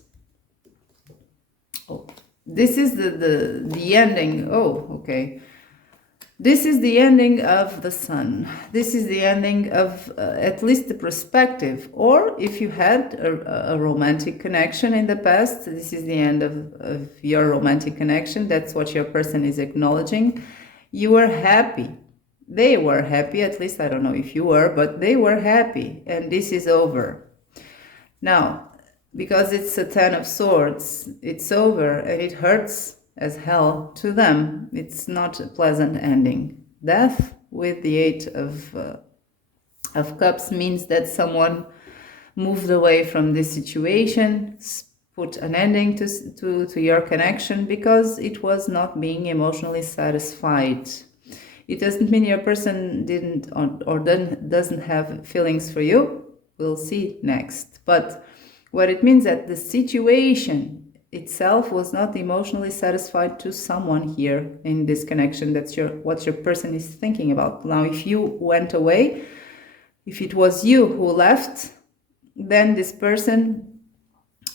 Oh, this is the ending. Oh, okay. This is the ending of the Sun. This is the ending of at least the perspective. Or if you had a romantic connection in the past, this is the end of your romantic connection. That's what your person is acknowledging. You were happy. They were happy. At least I don't know if you were, but they were happy. And this is over. Now, because it's a Ten of Swords, it's over and it hurts as hell to them. It's not a pleasant ending. Death with the Eight of Cups means that someone moved away from this situation, put an ending to your connection because it was not being emotionally satisfied. It doesn't mean your person didn't or doesn't have feelings for you. We'll see next. But what it means that the situation itself was not emotionally satisfied to someone here in this connection. That's what your person is thinking about. Now, if you went away, if it was you who left, then this person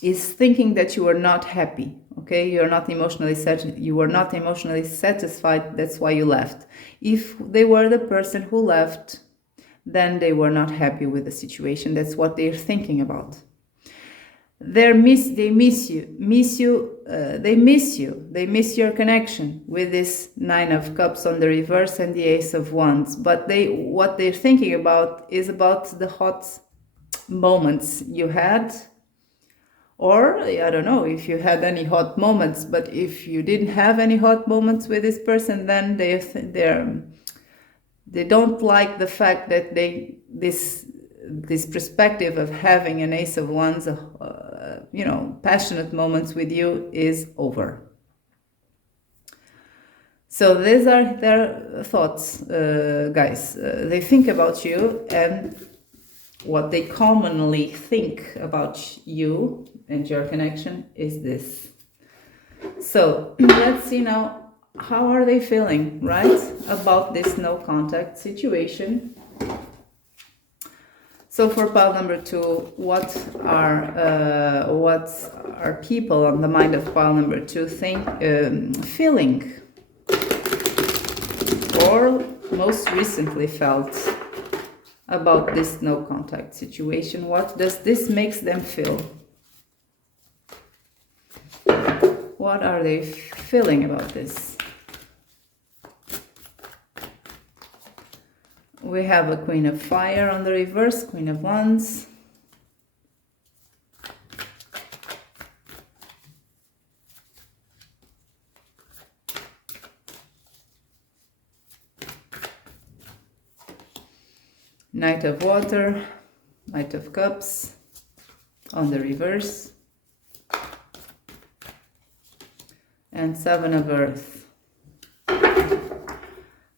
is thinking that you were not happy. Okay, you were not emotionally satisfied. That's why you left. If they were the person who left, then they were not happy with the situation. That's what they're thinking about. They miss your connection with this Nine of Cups on the reverse and the Ace of Wands. But what they're thinking about is about the hot moments you had, Or I don't know if you had any hot moments, but if you didn't have any hot moments with this person, then they don't like the fact that this perspective of having an Ace of Wands, passionate moments with you is over. So these are their thoughts, guys. They think about you, and what they commonly think about you and your connection is this. So let's see now, how are they feeling, right, about this no contact situation? So for pile number 2, what are people on the mind of pile number 2 feeling, or most recently felt about this no contact situation? What does this makes them feel? What are they feeling about this? We have a Queen of Fire on the reverse, Queen of Wands. Knight of Water, Knight of Cups on the reverse, and Seven of Earth.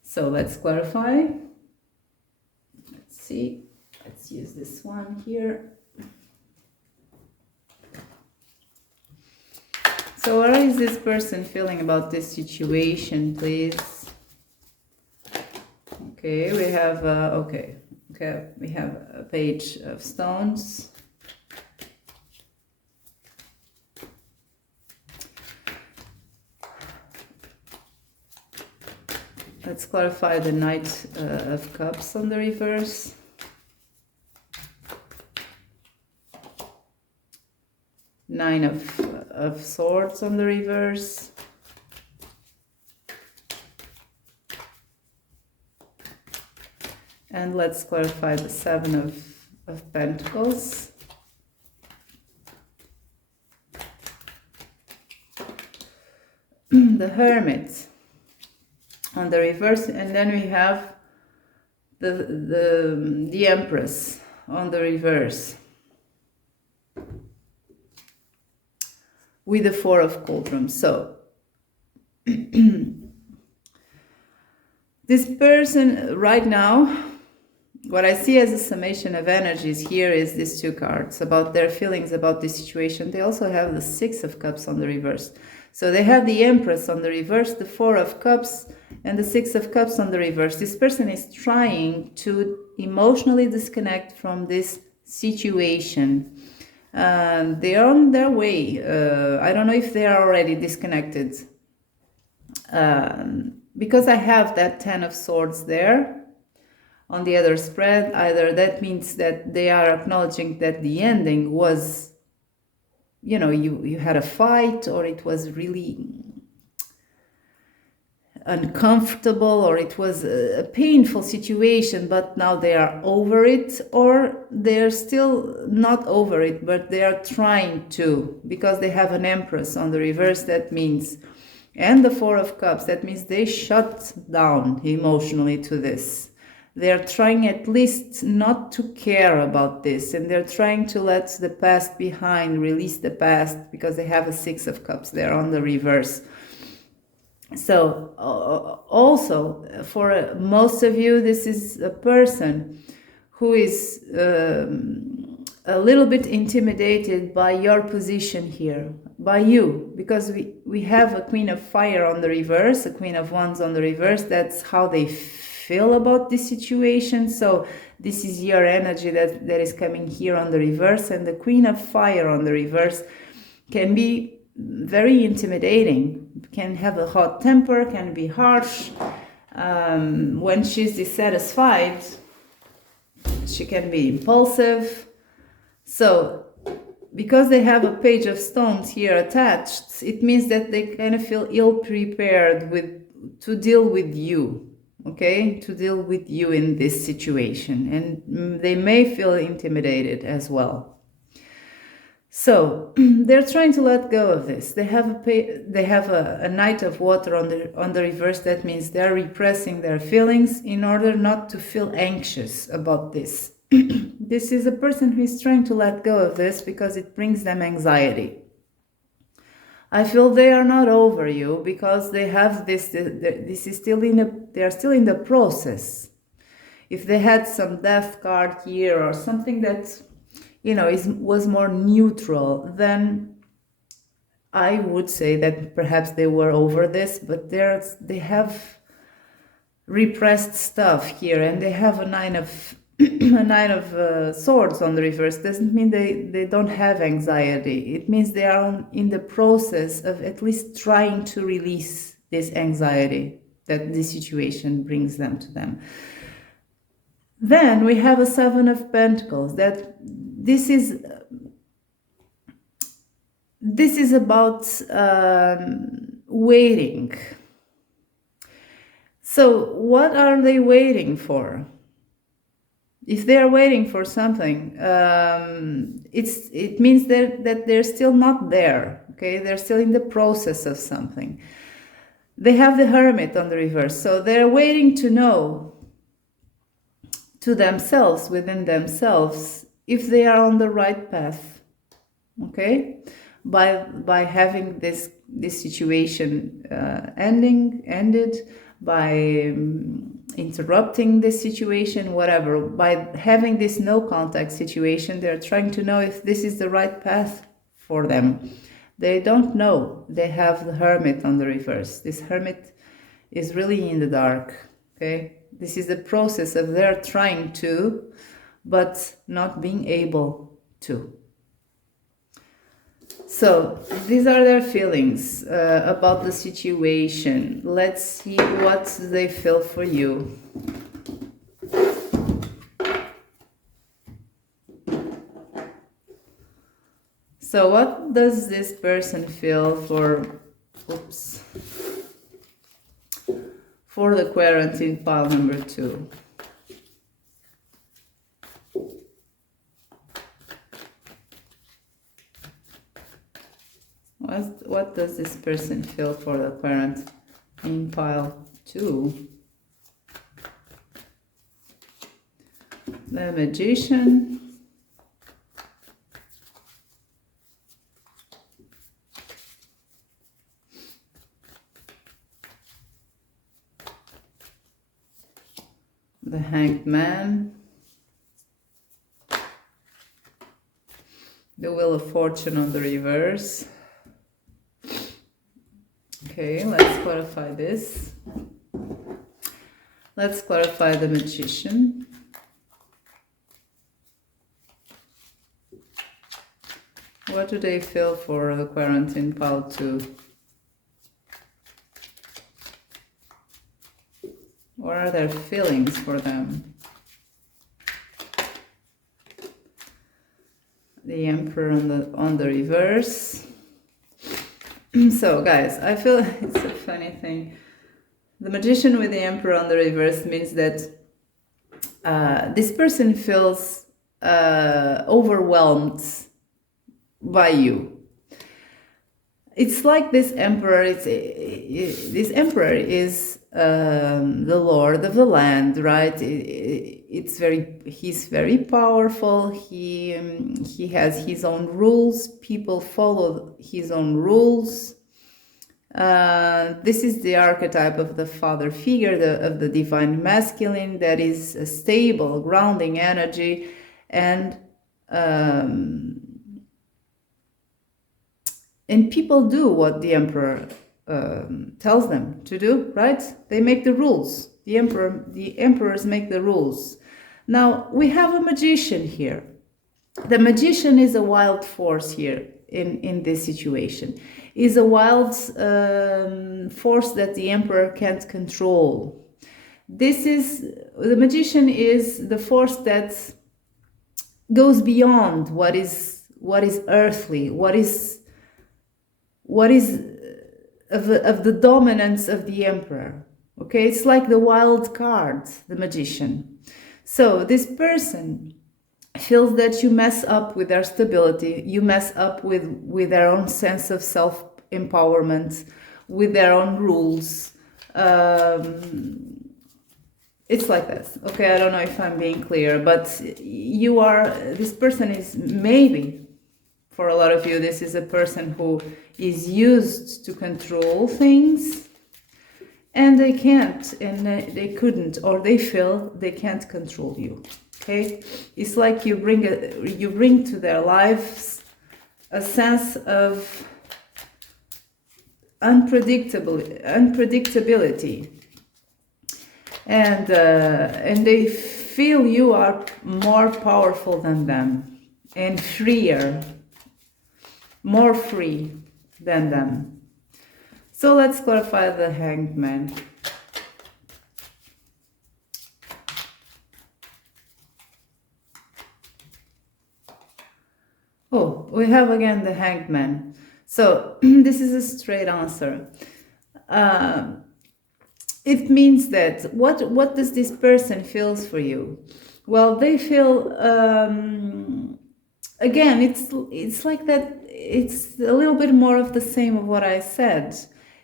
So let's clarify. Let's see. Let's use this one here. So what is this person feeling about this situation, please? Okay, we have we have a Page of Stones. Let's clarify the Knight of Cups on the reverse. Nine of Swords on the reverse. And let's clarify the Seven of Pentacles. The Hermit on the reverse, and then we have the Empress on the reverse with the Four of Cauldrons. So this person right now, what I see as a summation of energies here is these two cards about their feelings about the situation. They also have the Six of Cups on the reverse. So they have the Empress on the reverse, the Four of Cups, and the Six of Cups on the reverse. This person is trying to emotionally disconnect from this situation. They are on their way. I don't know if they are already disconnected. Because I have that Ten of Swords there on the other spread, either that means that they are acknowledging that the ending was, you had a fight, or it was really uncomfortable, or it was a painful situation, but now they are over it, or they're still not over it, but they are trying to, because they have an Empress on the reverse. That means, and the Four of Cups, that means they shut down emotionally to this. They're trying at least not to care about this, and they're trying to let the past behind, release the past, because they have a Six of Cups there on the reverse. So also for most of you, this is a person who is a little bit intimidated by your position here, by you, because we have a Queen of Fire on the reverse, a Queen of Wands on the reverse. That's how they feel about this situation. So this is your energy that is coming here on the reverse, and the Queen of Fire on the reverse can be very intimidating, can have a hot temper, can be harsh. When she's dissatisfied, she can be impulsive. So because they have a Page of Stones here attached, it means that they kind of feel ill-prepared to deal with you. Okay, to deal with you in this situation, and they may feel intimidated as well. So they're trying to let go of this. They have a Knight of Water on the reverse. That means they're repressing their feelings in order not to feel anxious about this. This is a person who is trying to let go of this because it brings them anxiety. I feel they are not over you because they have this. This is still they are still in the process. If they had some death card here or something that, you know, was more neutral, then I would say that perhaps they were over this, but they have repressed stuff here, and they have a nine of swords on the reverse. Doesn't mean they don't have anxiety. It means they are in the process of at least trying to release this anxiety that this situation brings them to them. Then we have a Seven of Pentacles. That this is about waiting. So what are they waiting for? If they are waiting for something, it means that they're still not there. Okay, they're still in the process of something. They have the Hermit on the reverse, so they're waiting to know to themselves, within themselves, if they are on the right path. Okay, by having this situation ended, by interrupting this situation, whatever, by having this no contact situation, they're trying to know if this is the right path for them. They don't know. They have the Hermit on the reverse. This Hermit is really in the dark. Okay, this is the process of their trying to, but not being able to. So these are their feelings about the situation. Let's see what they feel for you. So what does this person feel for the quarantine pile number 2? What does this person feel for the quarantine pile 2? The Magician. The Hanged Man. The Wheel of Fortune on the reverse. Okay, let's clarify this. Let's clarify the Magician. What do they feel for the quarantine pile 2? What are their feelings for them? The Emperor on the reverse. So guys, I feel it's a funny thing. The Magician with the Emperor on the reverse means that this person feels overwhelmed by you. It's like this Emperor. This Emperor is the Lord of the land, right? He's very powerful. He has his own rules. People follow his own rules. This is the archetype of the father figure, of the divine masculine, that is a stable, grounding energy, and people do what the Emperor tells them to do, right? They make the rules. The emperors make the rules. Now we have a Magician here. The Magician is a wild force here in this situation. Is a wild force that the Emperor can't control. The Magician is the force that goes beyond what is earthly, what is of the dominance of the Emperor. Okay, it's like the wild card, the Magician. So this person feels that you mess up with their stability, you mess up with their own sense of self-empowerment, with their own rules. It's like this, okay? I don't know if I'm being clear, but this person is, maybe for a lot of you, this is a person who is used to control things, and they can't, and they couldn't, or they feel they can't control you. Okay, it's like you bring to their lives a sense of unpredictability, and they feel you are more powerful than them, and freer, more free than them. So let's clarify the Hanged Man. Oh, we have again the Hanged Man. So this is a straight answer. It means that what does this person feels for you? Well, they feel again, it's like that. It's a little bit more of the same of what I said.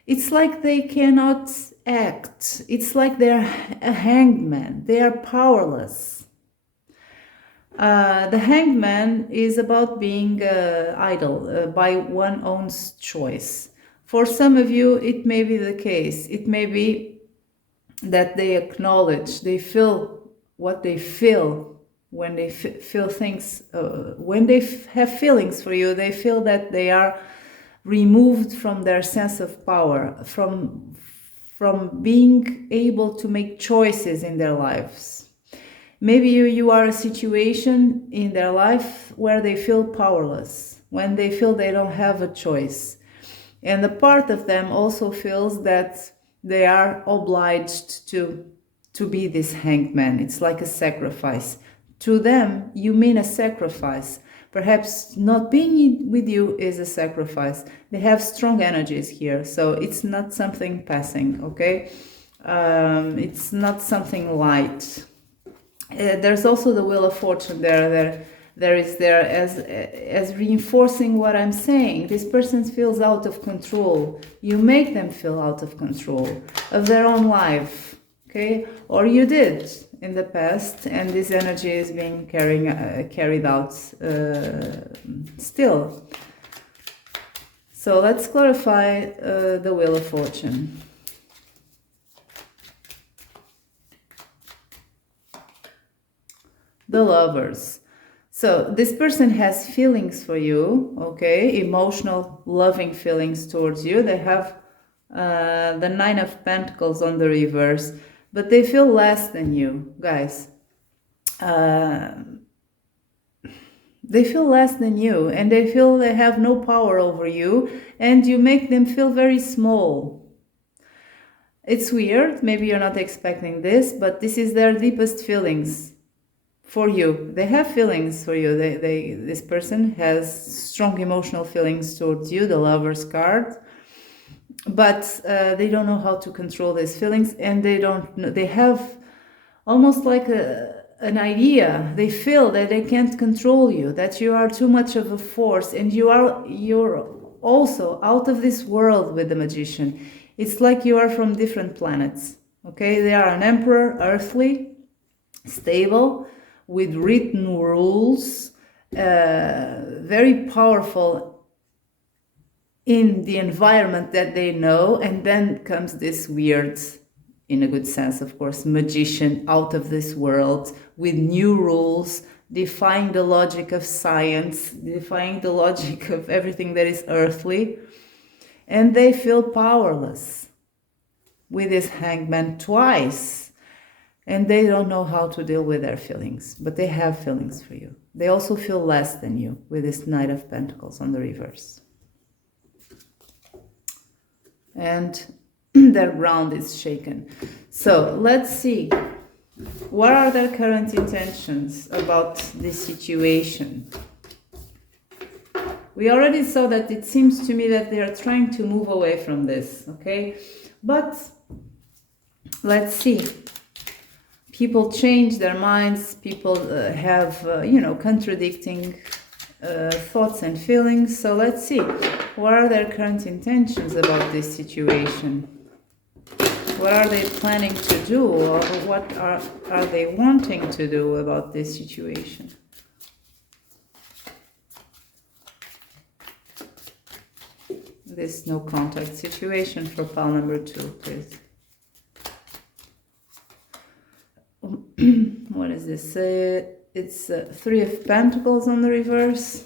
It's like they cannot act. It's like they're a hanged man. They are powerless. The Hanged Man is about being idle by one's own choice. For some of you, it may be the case. It may be that they acknowledge, they feel what they feel when they feel things, when they have feelings for you, they feel that they are removed from their sense of power, from being able to make choices in their lives. Maybe you are a situation in their life where they feel powerless, when they feel they don't have a choice. And the part of them also feels that they are obliged to be this hanged man. It's like a sacrifice. To them, you mean a sacrifice. Perhaps not being with you is a sacrifice. They have strong energies here, so it's not something passing, okay? It's not something light. There's also the Wheel of Fortune there as reinforcing what I'm saying. This person feels out of control. You make them feel out of control of their own life, okay? Or you did in the past, and this energy is being carried out still. So let's clarify the Wheel of Fortune. The Lovers. So this person has feelings for you, okay? Emotional, loving feelings towards you. They have the Nine of Pentacles on the reverse, but they feel less than you, guys. They feel less than you, and they feel they have no power over you, and you make them feel very small. It's weird, maybe you're not expecting this, but this is their deepest feelings for you. They have feelings for you. This person has strong emotional feelings towards you, the Lover's card, but they don't know how to control these feelings, and they have almost like an idea. They feel that they can't control you, that you are too much of a force, and you're also out of this world with the Magician. It's like you are from different planets, okay? They are an emperor, earthly, stable, with written rules, very powerful in the environment that they know, and then comes this weird, in a good sense of course, magician out of this world with new rules, defying the logic of science, defying the logic of everything that is earthly, and they feel powerless with this hangman twice. And they don't know how to deal with their feelings, but they have feelings for you. They also feel less than you with this Knight of Pentacles on the reverse. And their ground is shaken. So let's see. What are their current intentions about this situation? We already saw that it seems to me that they are trying to move away from this, okay? But let's see. people change their minds, people have, you know, contradicting thoughts and feelings. So let's see, what are their current intentions about this situation? What are they planning to do, or what are they wanting to do about this situation? This no contact situation for pile number 2, please. What is this? It's 3 of Pentacles on the reverse.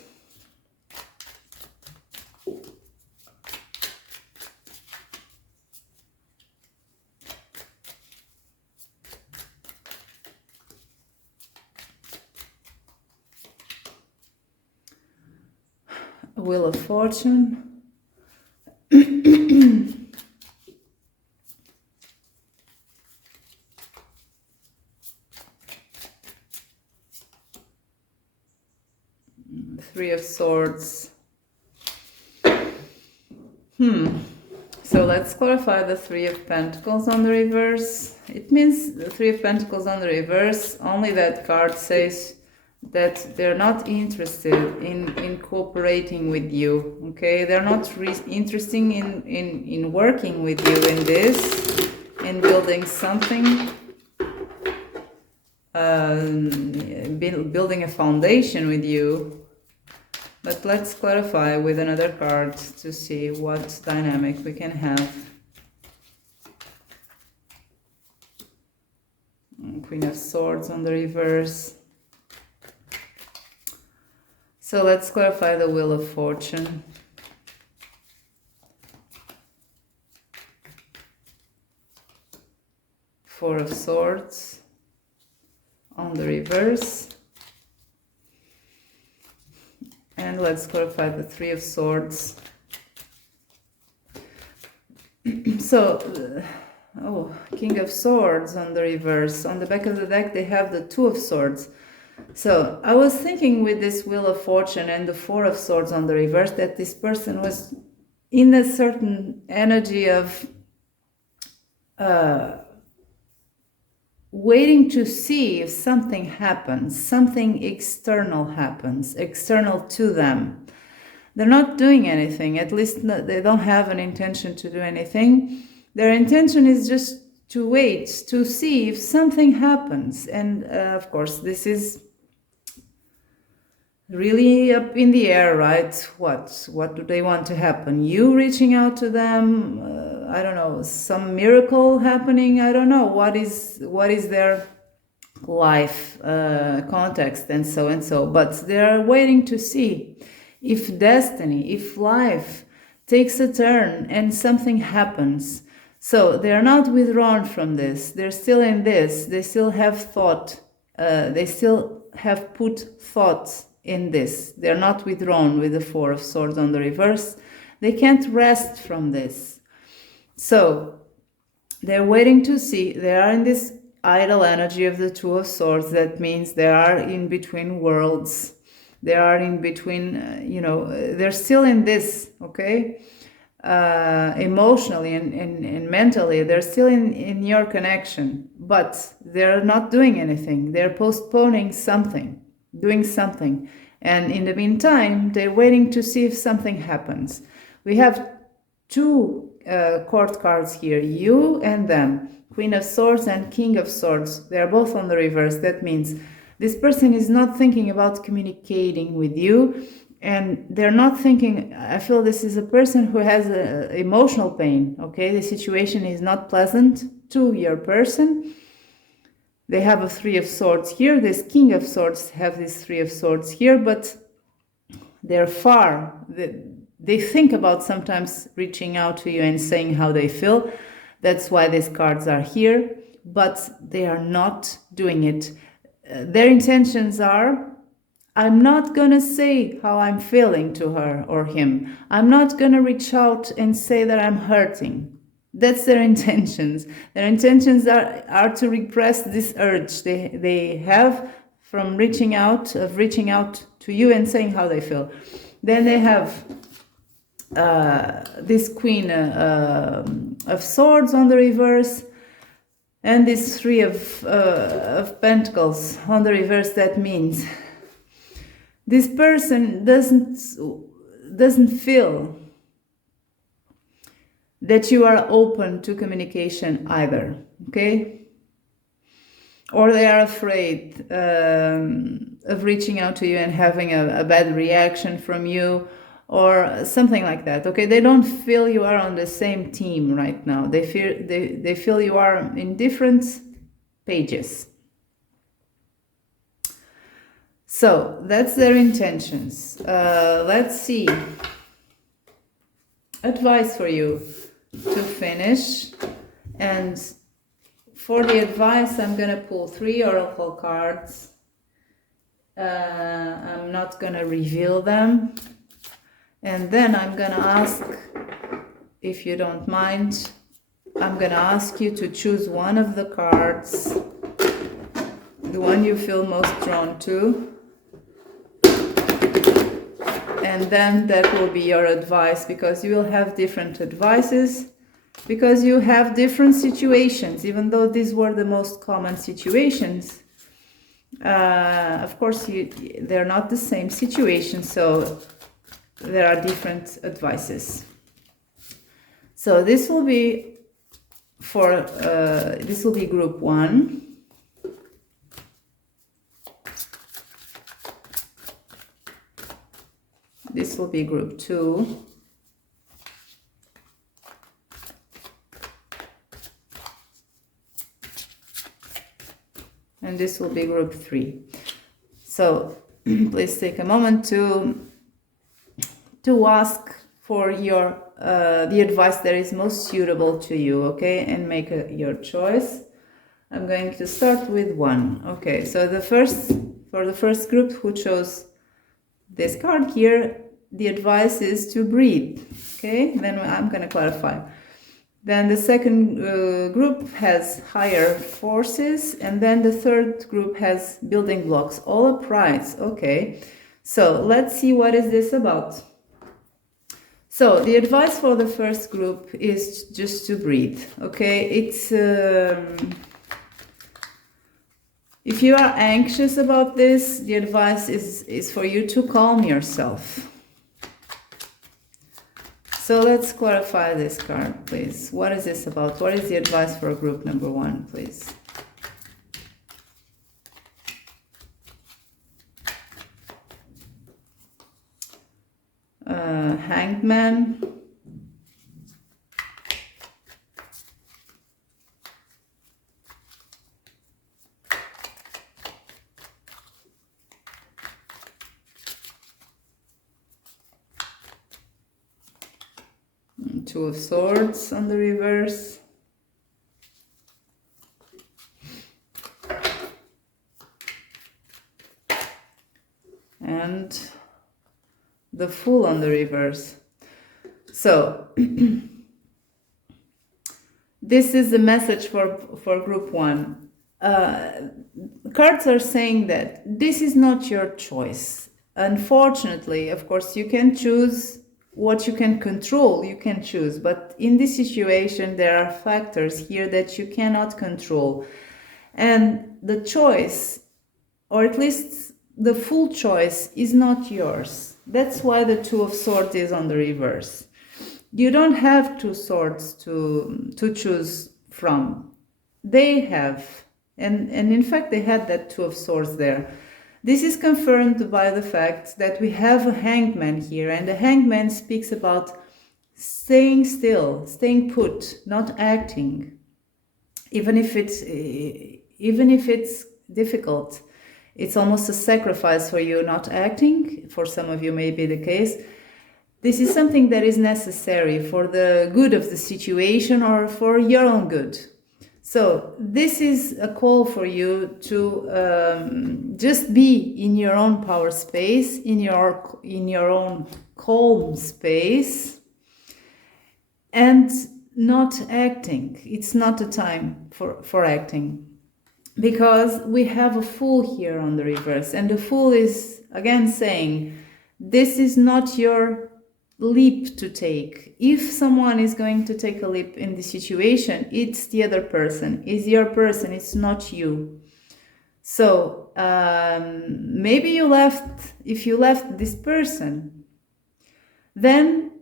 Wheel of Fortune. Three of Swords. So let's clarify the 3 of Pentacles on the reverse. It means the 3 of Pentacles on the reverse, only that card says that they're not interested in cooperating with you, okay? They're not interested in working with you in this, in building something, building a foundation with you. But let's clarify with another card to see what dynamic we can have. Queen of Swords on the reverse. So let's clarify the Wheel of Fortune. Four of Swords on the reverse. And let's clarify the 3 of Swords. So, King of Swords on the reverse. On the back of the deck, they have the 2 of Swords. So, I was thinking with this Wheel of Fortune and the 4 of Swords on the reverse that this person was in a certain energy of waiting to see if something happens, something external happens, external to them. They're not doing anything, at least they don't have an intention to do anything. Their intention is just to wait, to see if something happens. And of course, this is really up in the air, right? What do they want to happen? You reaching out to them, I don't know, some miracle happening, I don't know. What is their life context and so. But they're waiting to see if destiny, if life takes a turn and something happens. So they're not withdrawn from this. They're still in this. They still have thought. They still have put thoughts in this. They're not withdrawn with the 4 of Swords on the reverse. They can't rest from this. So they're waiting to see. They are in this idle energy of the 2 of Swords. That means they are in between worlds. They are in between, they're still in this, okay? Emotionally and mentally, they're still in your connection, but they're not doing anything. They're postponing something, doing something. And in the meantime, they're waiting to see if something happens. We have 2 court cards here, you and them, Queen of Swords and King of Swords. They're both on the reverse. That means this person is not thinking about communicating with you, and they're not thinking, I feel this is a person who has emotional pain, okay? The situation is not pleasant to your person. They have a 3 of Swords here. This King of Swords have this 3 of Swords here, but they're far. They think about sometimes reaching out to you and saying how they feel. That's why these cards are here, but they are not doing it. Their intentions are, I'm not going to say how I'm feeling to her or him. I'm not going to reach out and say that I'm hurting. That's their intentions. Their intentions are to repress this urge they have from reaching out to you and saying how they feel. Then they have this Queen of Swords on the reverse. And this Three of Pentacles on the reverse, that means this person doesn't feel that you are open to communication either, okay? Or they are afraid of reaching out to you and having a bad reaction from you, or something like that, okay? They don't feel you are on the same team right now. They feel you are in different pages. So that's their intentions. Let's see. Advice for you to finish. And for the advice, I'm going to pull 3 oracle cards. I'm not going to reveal them. And then I'm going to ask, if you don't mind, I'm going to ask you to choose one of the cards, the one you feel most drawn to. And then that will be your advice, because you will have different advices, because you have different situations, even though these were the most common situations. Of course, they're not the same situation, so there are different advices. So this will be for this will be group 1. This will be group 2. And this will be group 3. So please take a moment to ask for your the advice that is most suitable to you, okay, and make your choice. I'm going to start with 1. Okay, so for the first group who chose this card here, the advice is to breathe, okay? Then I'm going to clarify. Then the second group has higher forces, and then the third group has building blocks, all uprights, okay? So let's see, what is this about? So the advice for the first group is just to breathe, okay? It's if you are anxious about this, the advice is for you to calm yourself. So let's clarify this card, please. What is this about? What is the advice for group number 1, please? Hanged Man. Two of Swords on the reverse. And the Fool on the reverse. So this is the message for group 1. Cards are saying that this is not your choice. Unfortunately, of course, you can choose what you can control, you can choose. But in this situation, there are factors here that you cannot control. And the choice, or at least the full choice, is not yours. That's why the Two of Swords is on the reverse. You don't have 2 swords to choose from. They have. And in fact, they had that Two of Swords there. This is confirmed by the fact that we have a Hanged Man here, and the Hanged Man speaks about staying still, staying put, not acting, even if it's difficult. It's almost a sacrifice for you not acting. For some of you may be the case. This is something that is necessary for the good of the situation or for your own good. So this is a call for you to just be in your own power space, in your own calm space, and not acting. It's not a time for acting, because we have a Fool here on the reverse, and the Fool is again saying this is not your leap to take. If someone is going to take a leap in the situation, it's the other person, it's your person, it's not you. So maybe if you left this person, then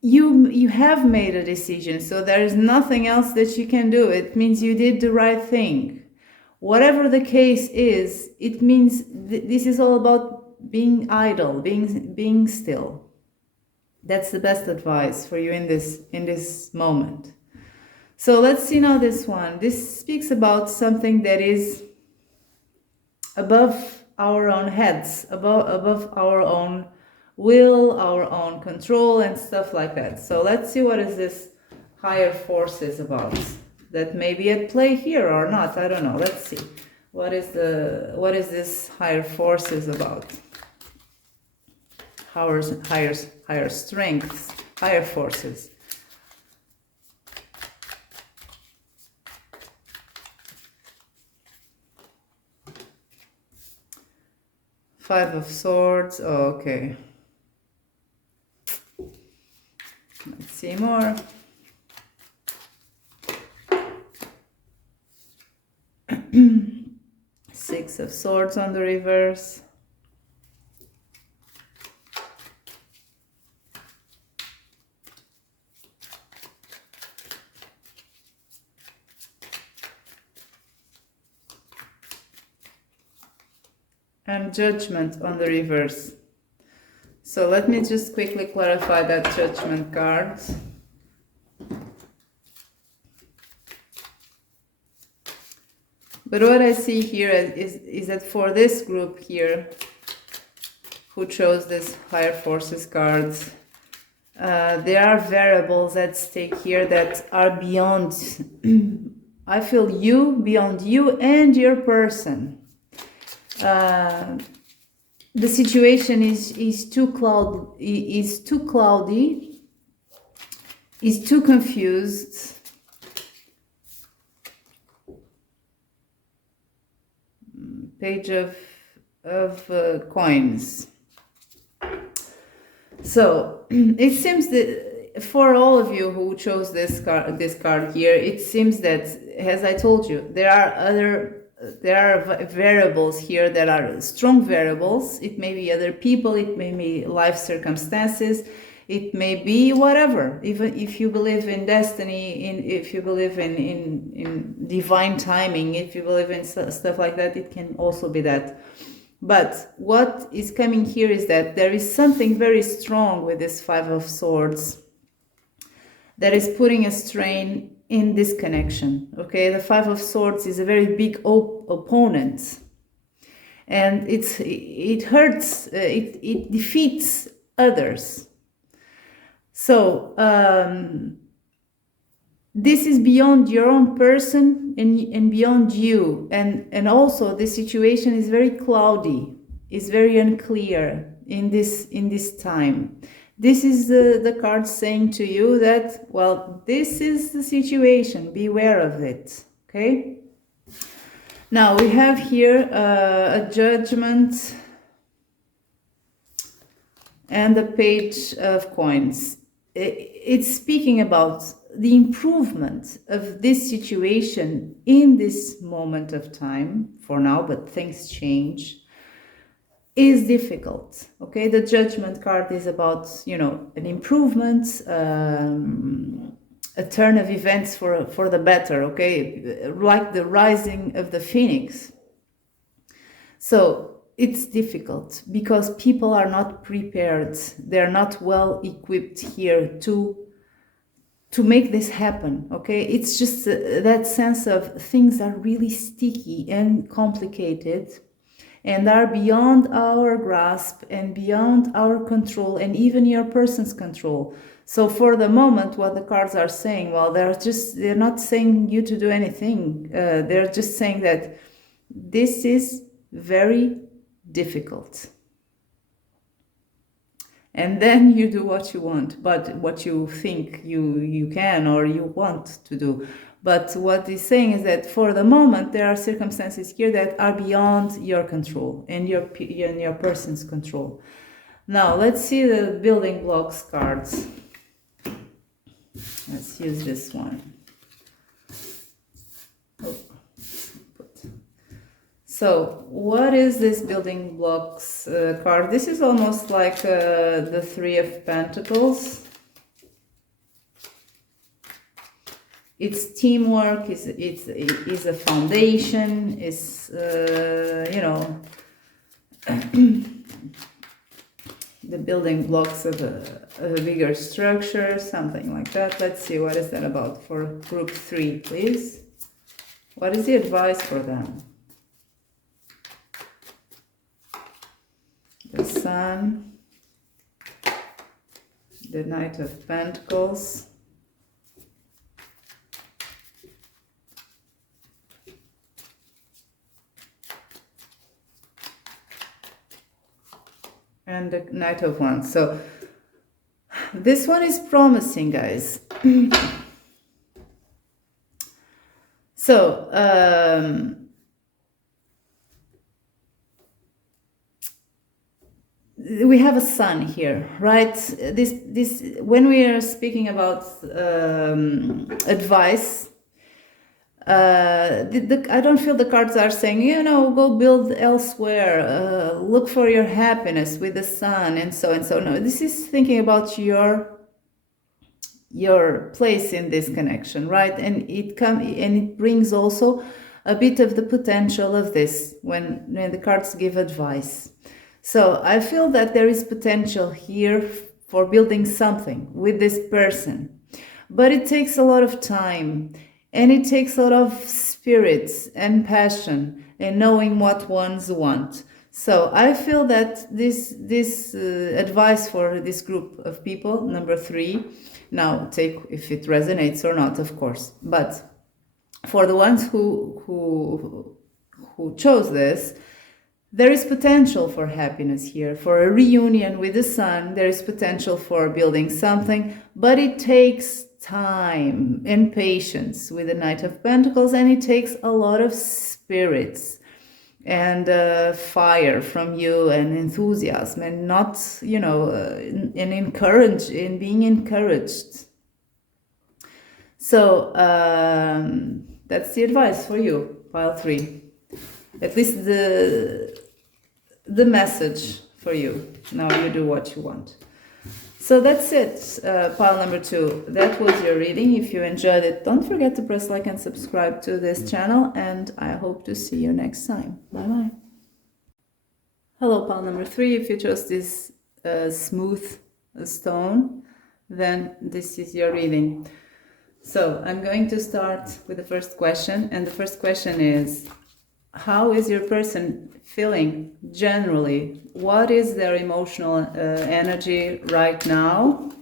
you have made a decision, so there is nothing else that you can do. It means you did the right thing. Whatever the case is, it means this is all about being idle, being still. That's the best advice for you in this moment. So let's see now this one. This speaks about something that is above our own heads, above our own will, our own control, and stuff like that. So let's see what is this higher force is about. That may be at play here or not. I don't know. Let's see. What is this higher force is about? Higher strengths, higher forces. Five of Swords. Oh, okay. Let's see more. Six of Swords on the reverse. And Judgment on the reverse. So let me just quickly clarify that Judgment card. But what I see here is that for this group here, who chose this higher forces cards, there are variables at stake here that are beyond, I feel beyond you and your person. The situation is too cloudy, is too confused. Page of coins. So it seems that for all of you who chose this card here, it seems that, as I told you, there are variables here that are strong variables. It may be other people, it may be life circumstances, it may be whatever. Even if you believe in destiny, if you believe in divine timing, if you believe in stuff like that, it can also be that. But what is coming here is that there is something very strong with this Five of Swords that is putting a strain in this connection. Okay, the Five of Swords is a very big opponent, and it hurts, it defeats others. So this is beyond your own person and beyond you, and also the situation is very cloudy, is very unclear in this time. This is the card saying to you that, well, this is the situation, beware of it. Okay, now we have here a Judgment and the Page of Coins. It's speaking about the improvement of this situation in this moment of time for now, but things change, is difficult. Okay, the Judgment card is about, an improvement, a turn of events for the better. Okay, like the rising of the phoenix. So it's difficult because people are not prepared. They're not well equipped here to make this happen. Okay, it's just that sense of things are really sticky and complicated and are beyond our grasp and beyond our control and even your person's control. So for the moment, what the cards are saying, well, they're not saying you to do anything. They're just saying that this is very difficult. And then you do what you want, but what you think you can or you want to do. But what he's saying is that for the moment, there are circumstances here that are beyond your control and your person's control. Now let's see the building blocks cards. Let's use this one. Oh. So what is this building blocks card? This is almost like the Three of Pentacles. It's teamwork, it's a foundation, it's, you know, the building blocks of a bigger structure, something like that. Let's see, what is that about for group 3, please? What is the advice for them? The Sun, the Knight of Pentacles, and the Knight of Wands. So this one is promising, guys. So we have a Sun here, right? This when we are speaking about advice, I don't feel the cards are saying, you know, go build elsewhere, look for your happiness with the Sun and so and so. No, this is thinking about your place in this connection, right? And it brings also a bit of the potential of this when the cards give advice. So I feel that there is potential here for building something with this person, but it takes a lot of time. And it takes a lot of spirit and passion and knowing what ones want. So I feel that this advice for this group of people, number 3, now take if it resonates or not, of course. But for the ones who chose this, there is potential for happiness here, for a reunion with the Sun. There is potential for building something, but it takes time and patience with the Knight of Pentacles, and it takes a lot of spirits and fire from you and enthusiasm, and not, you know, and being encouraged. So that's the advice for you, pile 3. At least the message for you. Now you do what you want. So that's it, pile number 2. That was your reading. If you enjoyed it, don't forget to press like and subscribe to this channel, and I hope to see you next time. Bye-bye. Hello, pile number 3. If you chose this smooth stone, then this is your reading. So I'm going to start with the first question, and the first question is, how is your person feeling generally? What is their emotional energy right now?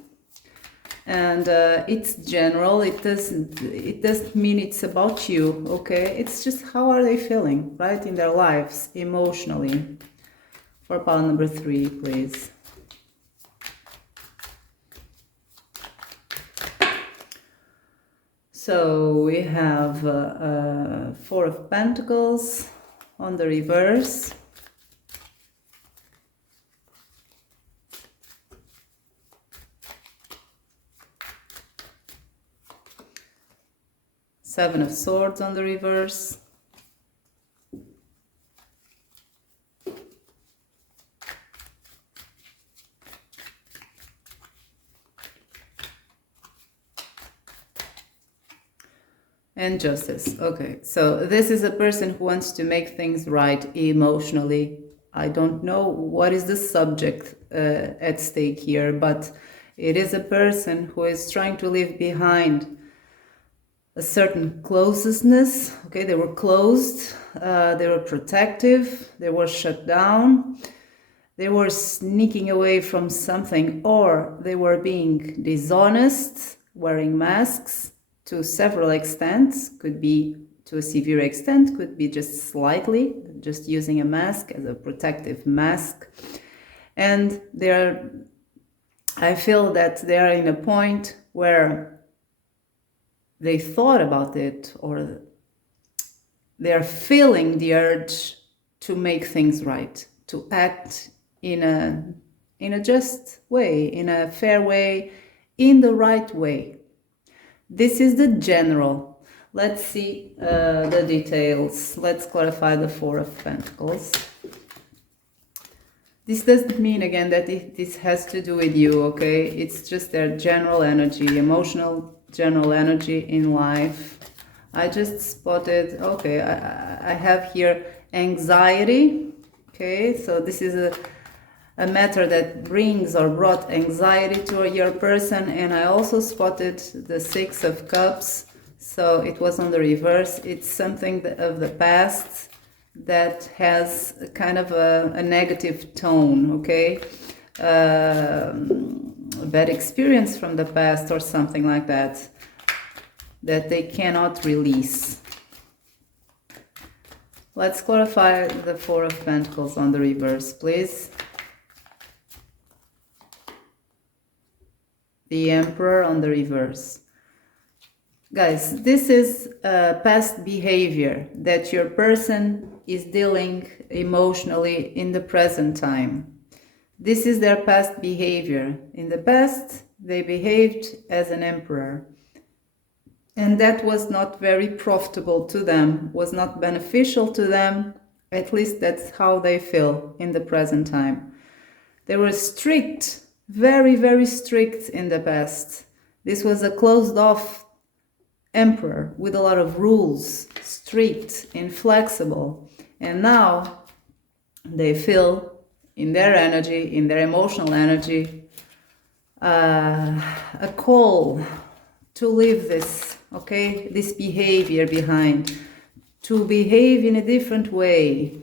And it's general. It doesn't mean it's about you, okay? It's just how are they feeling, right, in their lives emotionally. For pile number 3, please. So we have 4 of Pentacles on the reverse. Seven of Swords on the reverse. And Justice. Okay, so this is a person who wants to make things right emotionally. I don't know what is the subject at stake here, but it is a person who is trying to leave behind a certain closeness. Okay, they were closed, they were protective, they were shut down, they were sneaking away from something, or they were being dishonest, wearing masks. To several extents, could be to a severe extent, could be just slightly, just using a mask as a protective mask. And I feel that they are in a point where they thought about it, or they are feeling the urge to make things right, to act in in a just way, in a fair way, in the right way. This is the general. Let's see the details. Let's clarify the Four of Pentacles. This doesn't mean, again, that this has to do with you, okay? It's just their general energy, emotional general energy in life. I just spotted, okay, I have here anxiety, okay? So this is a matter that brings or brought anxiety to your person. And I also spotted the Six of Cups. So it was on the reverse. It's something of the past that has a kind of a negative tone, okay? A bad experience from the past or something like that, that they cannot release. Let's clarify the Four of Pentacles on the reverse, please. The Emperor on the reverse. Guys, this is past behavior that your person is dealing emotionally in the present time. This is their past behavior. In the past, they behaved as an emperor. And that was not very profitable to them, was not beneficial to them. At least that's how they feel in the present time. They were strict, very, very strict in the past. This was a closed off emperor with a lot of rules, strict, inflexible. And now they feel in their energy, in their emotional energy, a call to leave this, okay, this behavior behind, to behave in a different way.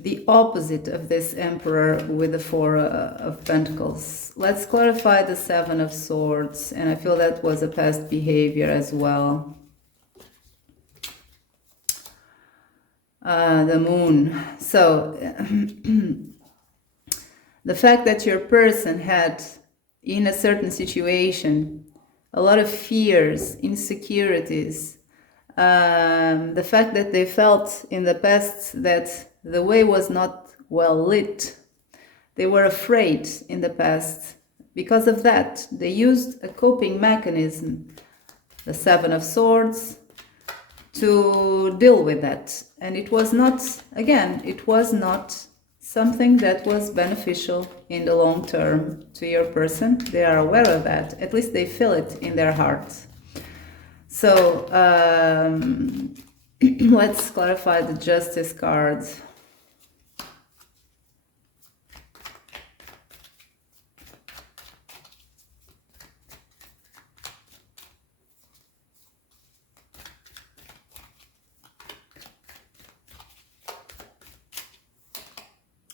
The opposite of this Emperor with the Four of Pentacles. Let's clarify the Seven of Swords, and I feel that was a past behavior as well. The Moon. So, the fact that your person had, in a certain situation, a lot of fears, insecurities, the fact that they felt in the past that the way was not well lit. They were afraid in the past. Because of that, they used a coping mechanism, the Seven of Swords, to deal with that. And it was not, again, it was not something that was beneficial in the long term to your person. They are aware of that. At least they feel it in their hearts. So, let's clarify the Justice card.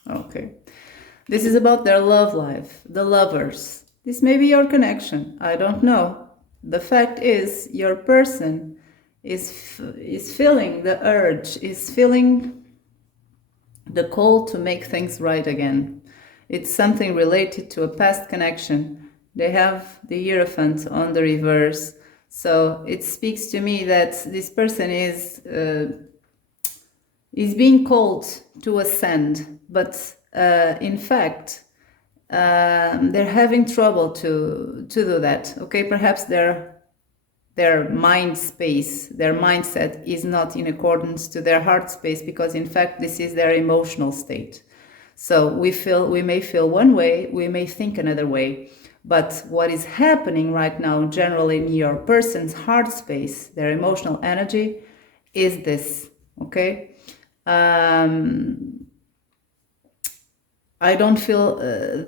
Okay, this is about their love life, the lovers. This may be your connection, I don't know. The fact is, your person is feeling the urge, is feeling the call to make things right again. It's something related to a past connection. They have the Hierophant on the reverse. So it speaks to me that this person is being called to ascend, but in fact, they're having trouble to do that. Okay, perhaps their mind space, their mindset is not in accordance to their heart space, because in fact this is their emotional state. So we may feel one way, we may think another way, but what is happening right now generally in your person's heart space, their emotional energy, is this. Okay, I don't feel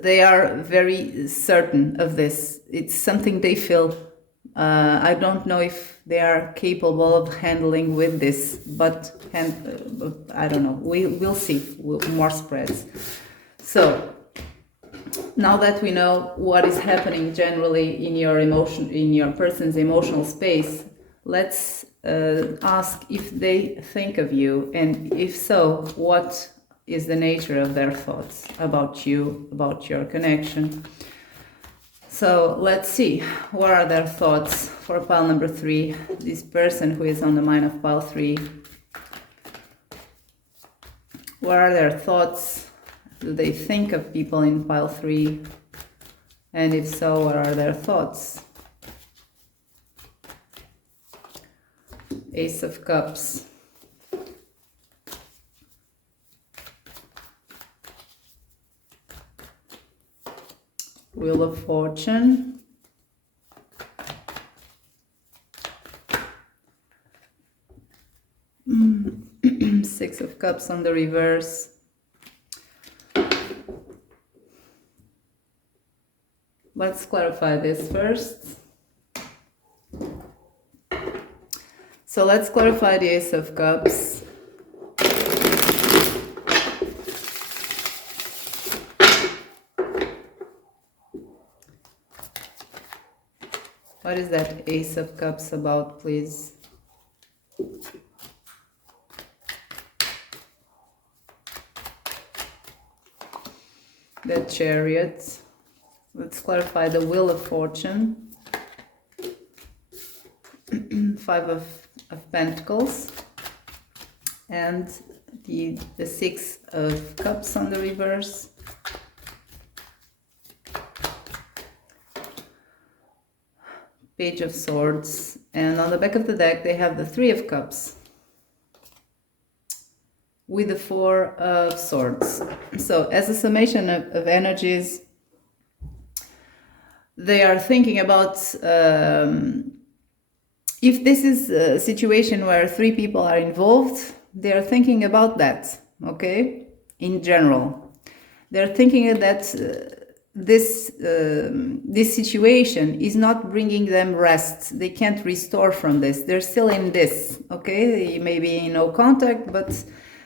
they are very certain of this. It's something they feel. I don't know if they are capable of handling with this, but I don't know. We'll see. More spreads. So now that we know what is happening generally in your emotion, in your person's emotional space, let's ask if they think of you, and if so, what is the nature of their thoughts about you, about your connection. So let's see, what are their thoughts for pile number 3, this person who is on the mind of pile 3. What are their thoughts do they think of people in pile 3? And if so, what are their thoughts? Ace of Cups. Wheel of Fortune. Six of Cups on the reverse. Let's clarify this first. So let's clarify the Ace of Cups. What is that Ace of Cups about, please? The Chariot. Let's clarify the Wheel of Fortune. Five of Pentacles. And the Six of Cups on the reverse. Page of Swords. And on the back of the deck, they have the Three of Cups with the Four of Swords. So as a summation of energies, they are thinking about if this is a situation where 3 people are involved, they are thinking about that, okay? In general, they're thinking that this situation is not bringing them rest. They can't restore from this. They're still in this, okay? They may be in no contact, but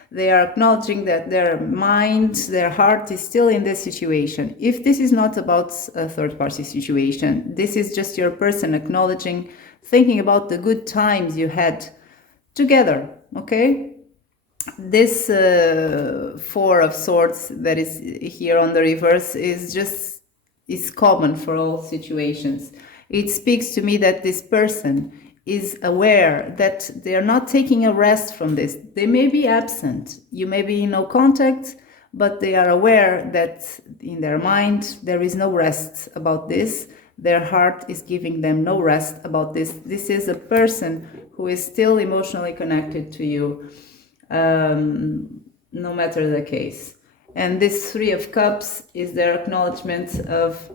they are acknowledging that their mind, their heart is still in this situation. If this is not about a third-party situation, this is just your person acknowledging, thinking about the good times you had together, okay? This Four of Swords that is here on the reverse is common for all situations. It speaks to me that this person is aware that they are not taking a rest from this. They may be absent, you may be in no contact, but they are aware that in their mind there is no rest about this. Their heart is giving them no rest about this. This is a person who is still emotionally connected to you, no matter the case. And this Three of Cups is their acknowledgement of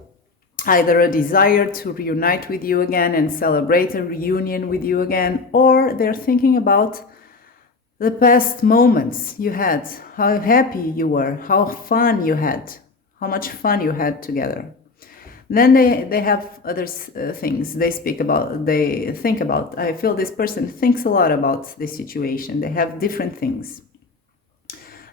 either a desire to reunite with you again and celebrate a reunion with you again, or they're thinking about the past moments you had, how happy you were, how fun you had, how much fun you had together. Then they have other things they think about. I feel this person thinks a lot about this situation. They have different things.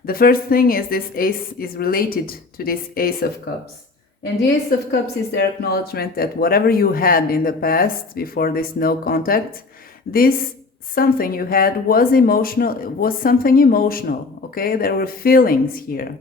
The first thing is this Ace is related to this Ace of Cups. And the Ace of Cups is their acknowledgement that whatever you had in the past, before this no contact, this something you had was emotional, was something emotional, okay? There were feelings here.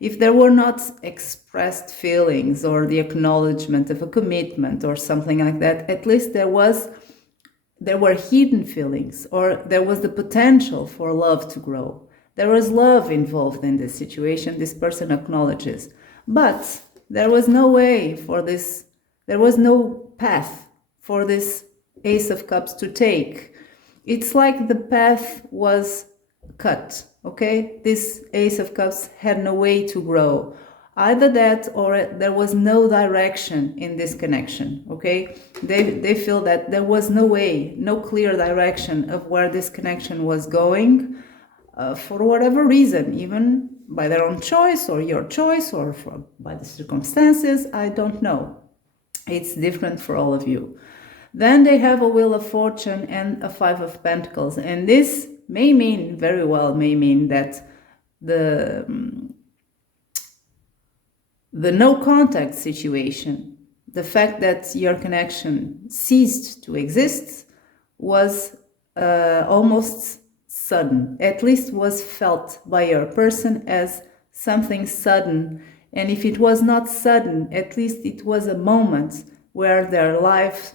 If there were not expressed feelings or the acknowledgement of a commitment or something like that, at least there were hidden feelings, or there was the potential for love to grow. There was love involved in this situation, this person acknowledges. But there was no way for this, there was no path for this Ace of Cups to take. It's like the path was cut, okay? This Ace of Cups had no way to grow. Either that or there was no direction in this connection, okay? They feel that there was no way, no clear direction of where this connection was going for whatever reason, even by their own choice or your choice or by the circumstances, I don't know. It's different for all of you. Then they have a Wheel of Fortune and a Five of Pentacles. And this may mean, very well may mean that the no contact situation, the fact that your connection ceased to exist was almost sudden, at least was felt by your person as something sudden. And if it was not sudden, at least it was a moment where their life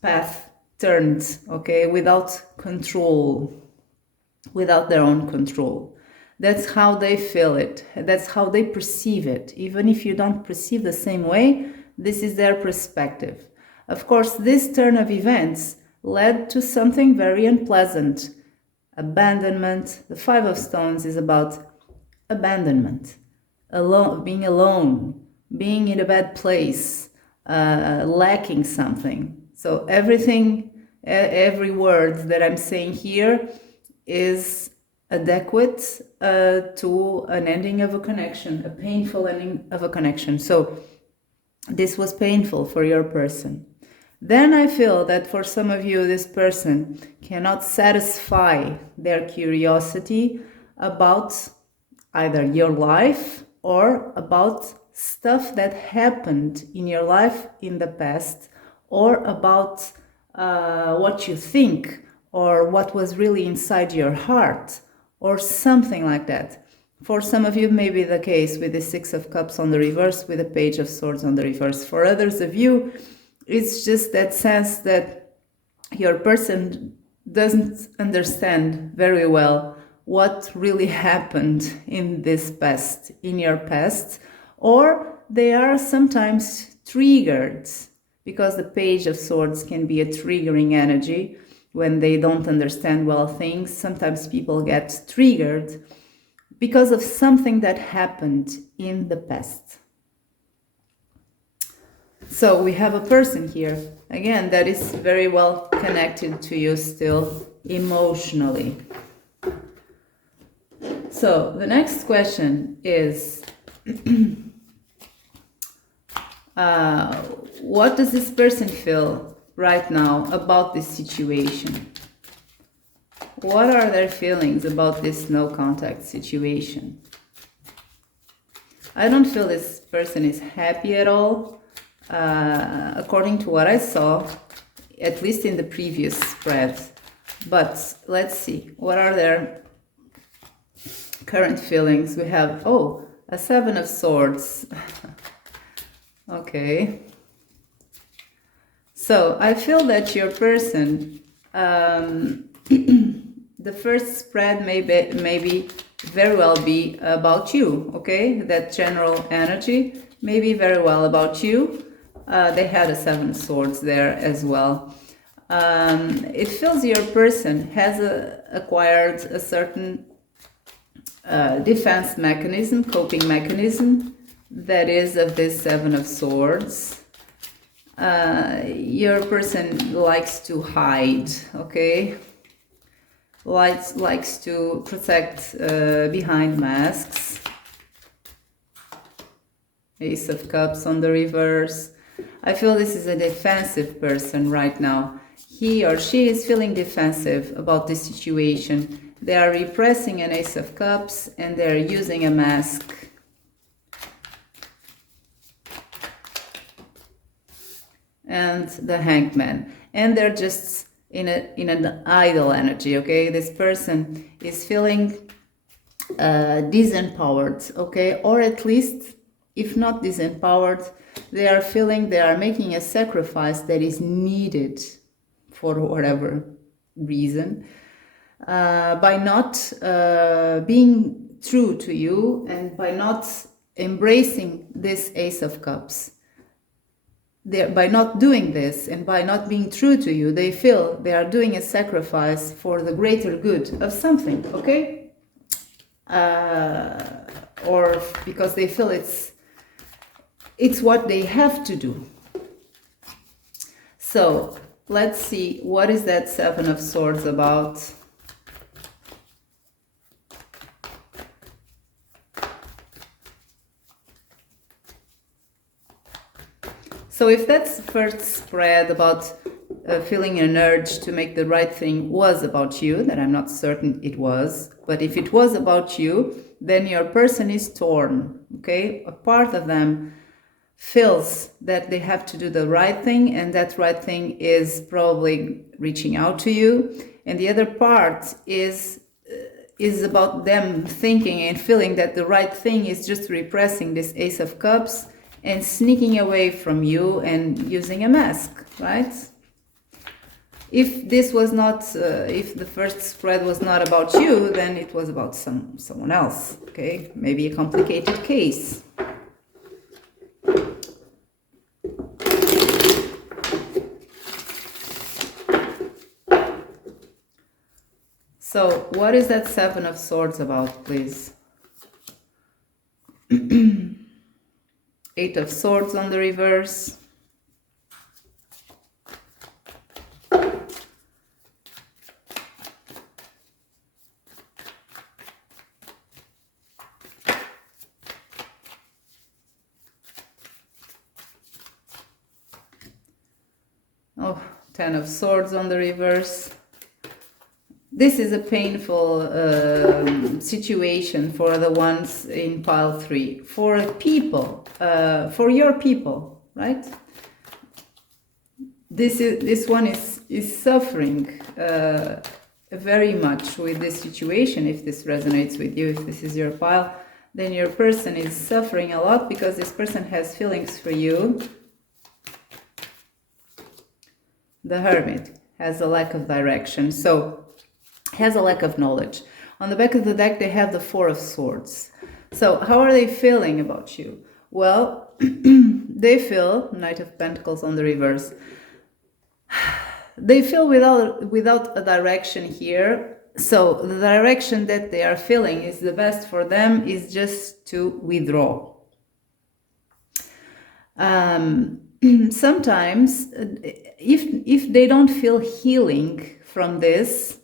path turned, okay, without control, without their own control. That's how they feel it. That's how they perceive it. Even if you don't perceive the same way, this is their perspective. Of course, this turn of events led to something very unpleasant. Abandonment. The Five of Stones is about abandonment, being alone, being in a bad place, lacking something. So everything, every word that I'm saying here is adequate to an ending of a connection, a painful ending of a connection. So this was painful for your person. Then I feel that for some of you, this person cannot satisfy their curiosity about either your life or about stuff that happened in your life in the past, or about what you think, or what was really inside your heart, or something like that. For some of you, maybe the case with the Six of Cups on the reverse, with the Page of Swords on the reverse. For others of you, it's just that sense that your person doesn't understand very well what really happened in this past, in your past, or they are sometimes triggered, because the Page of Swords can be a triggering energy when they don't understand well things. Sometimes people get triggered because of something that happened in the past. So we have a person here, again, that is very well connected to you still emotionally. So the next question is, what does this person feel right now about this situation? What are their feelings about this no contact situation? I don't feel this person is happy at all. According to what I saw, at least in the previous spread. But let's see, what are their current feelings? We have, a Seven of Swords. Okay. So I feel that your person, the first spread may very well be about you, okay? That general energy may be very well about you. They had a Seven of Swords there as well. It feels your person has acquired a certain defense mechanism, coping mechanism, that is of this Seven of Swords. Your person likes to hide, okay? Likes to protect behind masks. Ace of Cups on the reverse. I feel this is a defensive person right now. He or she is feeling defensive about this situation. They are repressing an Ace of Cups and they're using a mask. And the Hangman. And they're just in an idle energy, okay? This person is feeling disempowered, okay? Or at least, if not disempowered, they are feeling they are making a sacrifice that is needed for whatever reason, by not being true to you and by not embracing this Ace of Cups. By not doing this and by not being true to you, they feel they are doing a sacrifice for the greater good of something, okay? Or because they feel it's what they have to do. So let's see, what is that Seven of Swords about? So if that's first spread about feeling an urge to make the right thing was about you, that I'm not certain it was, but if it was about you, then your person is torn, okay? A part of them feels that they have to do the right thing, and that right thing is probably reaching out to you, and the other part is about them thinking and feeling that the right thing is just repressing this Ace of Cups and sneaking away from you and using a mask, right? If this was not, if the first spread was not about you, then it was about someone else, okay? Maybe a complicated case. So, what is that Seven of Swords about, please? Eight of Swords on the reverse. Oh, Ten of Swords on the reverse. This is a painful situation for the ones in pile 3. For people, for your people, right? This one is suffering very much with this situation. If this resonates with you, if this is your pile, then your person is suffering a lot because this person has feelings for you. The Hermit has a lack of direction, so has a lack of knowledge. On the back of the deck, they have the Four of Swords. So how are they feeling about you? Well, they feel, Knight of Pentacles on the reverse, they feel without a direction here. So the direction that they are feeling is the best for them is just to withdraw. Sometimes if they don't feel healing from this,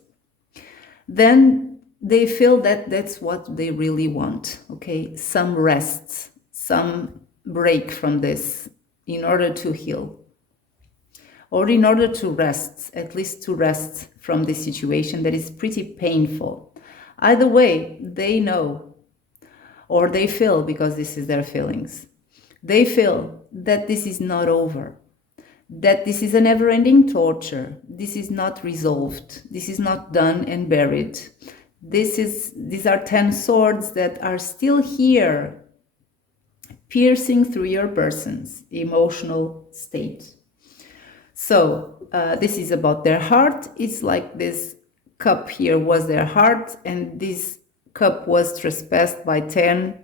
then they feel that that's what they really want, okay? Some rest, some break from this in order to heal, or in order to rest, at least to rest from this situation that is pretty painful. Either way, they know, or they feel, because this is their feelings, they feel that this is not over, that this is a never-ending torture. This is not resolved. This is not done and buried. These are 10 swords that are still here, piercing through your person's emotional state. So this is about their heart. It's like this cup here was their heart, and this cup was trespassed by 10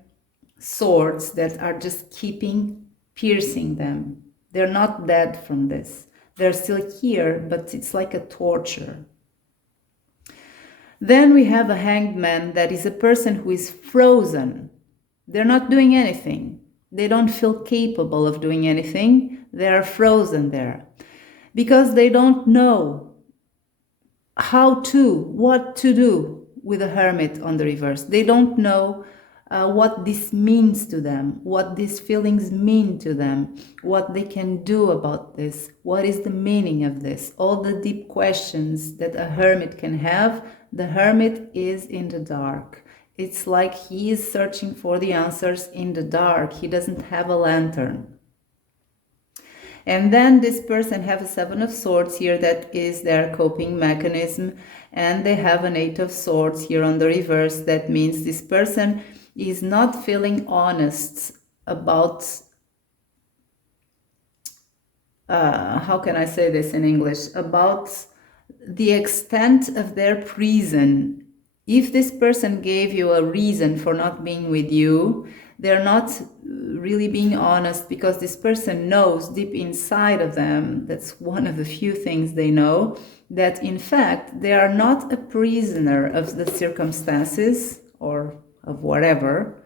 swords that are just keeping piercing them. They're not dead from this. They're still here, but it's like a torture. Then we have a Hanged Man, that is a person who is frozen. They're not doing anything. They don't feel capable of doing anything. They are frozen there because they don't know what to do with a Hermit on the reverse. They don't know what this means to them, what these feelings mean to them, what they can do about this, what is the meaning of this, all the deep questions that a hermit can have. The hermit is in the dark. It's like he is searching for the answers in the dark. He doesn't have a lantern. And then this person have a Seven of Swords here, that is their coping mechanism, and they have an Eight of Swords here on the reverse. That means this person is not feeling honest about, how can I say this in English, about the extent of their prison. If this person gave you a reason for not being with you, they're not really being honest, because this person knows deep inside of them, that's one of the few things they know, that in fact they are not a prisoner of the circumstances or of whatever.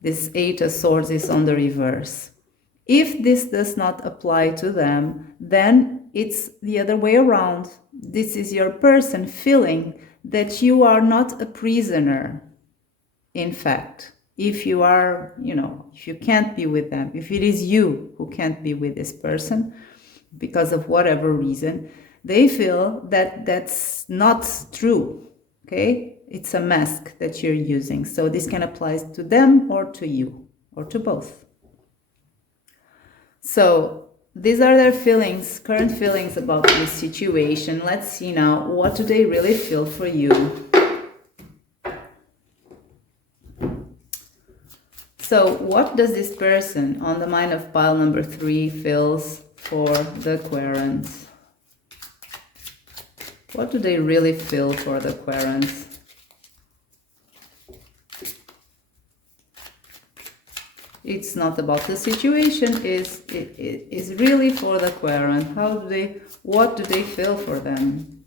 This Eight of Swords is on the reverse. If this does not apply to them, then it's the other way around. This is your person feeling that you are not a prisoner. In fact, if you are, if you can't be with them, if it is you who can't be with this person because of whatever reason, they feel that that's not true, okay? It's a mask that you're using. So this can apply to them or to you or to both. So these are their feelings, current feelings about this situation. Let's see now, what do they really feel for you? So what does this person on the mind of pile number 3 feels for the Querent? What do they really feel for the Querents? It's not about the situation, it is really for the Querent. What do they feel for them?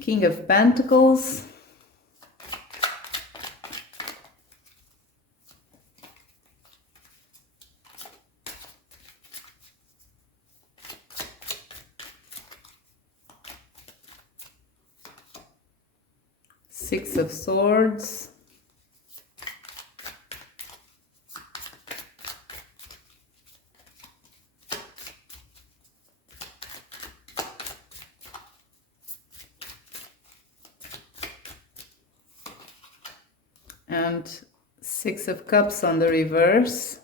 King of Pentacles. Six of Swords. And Six of Cups on the reverse.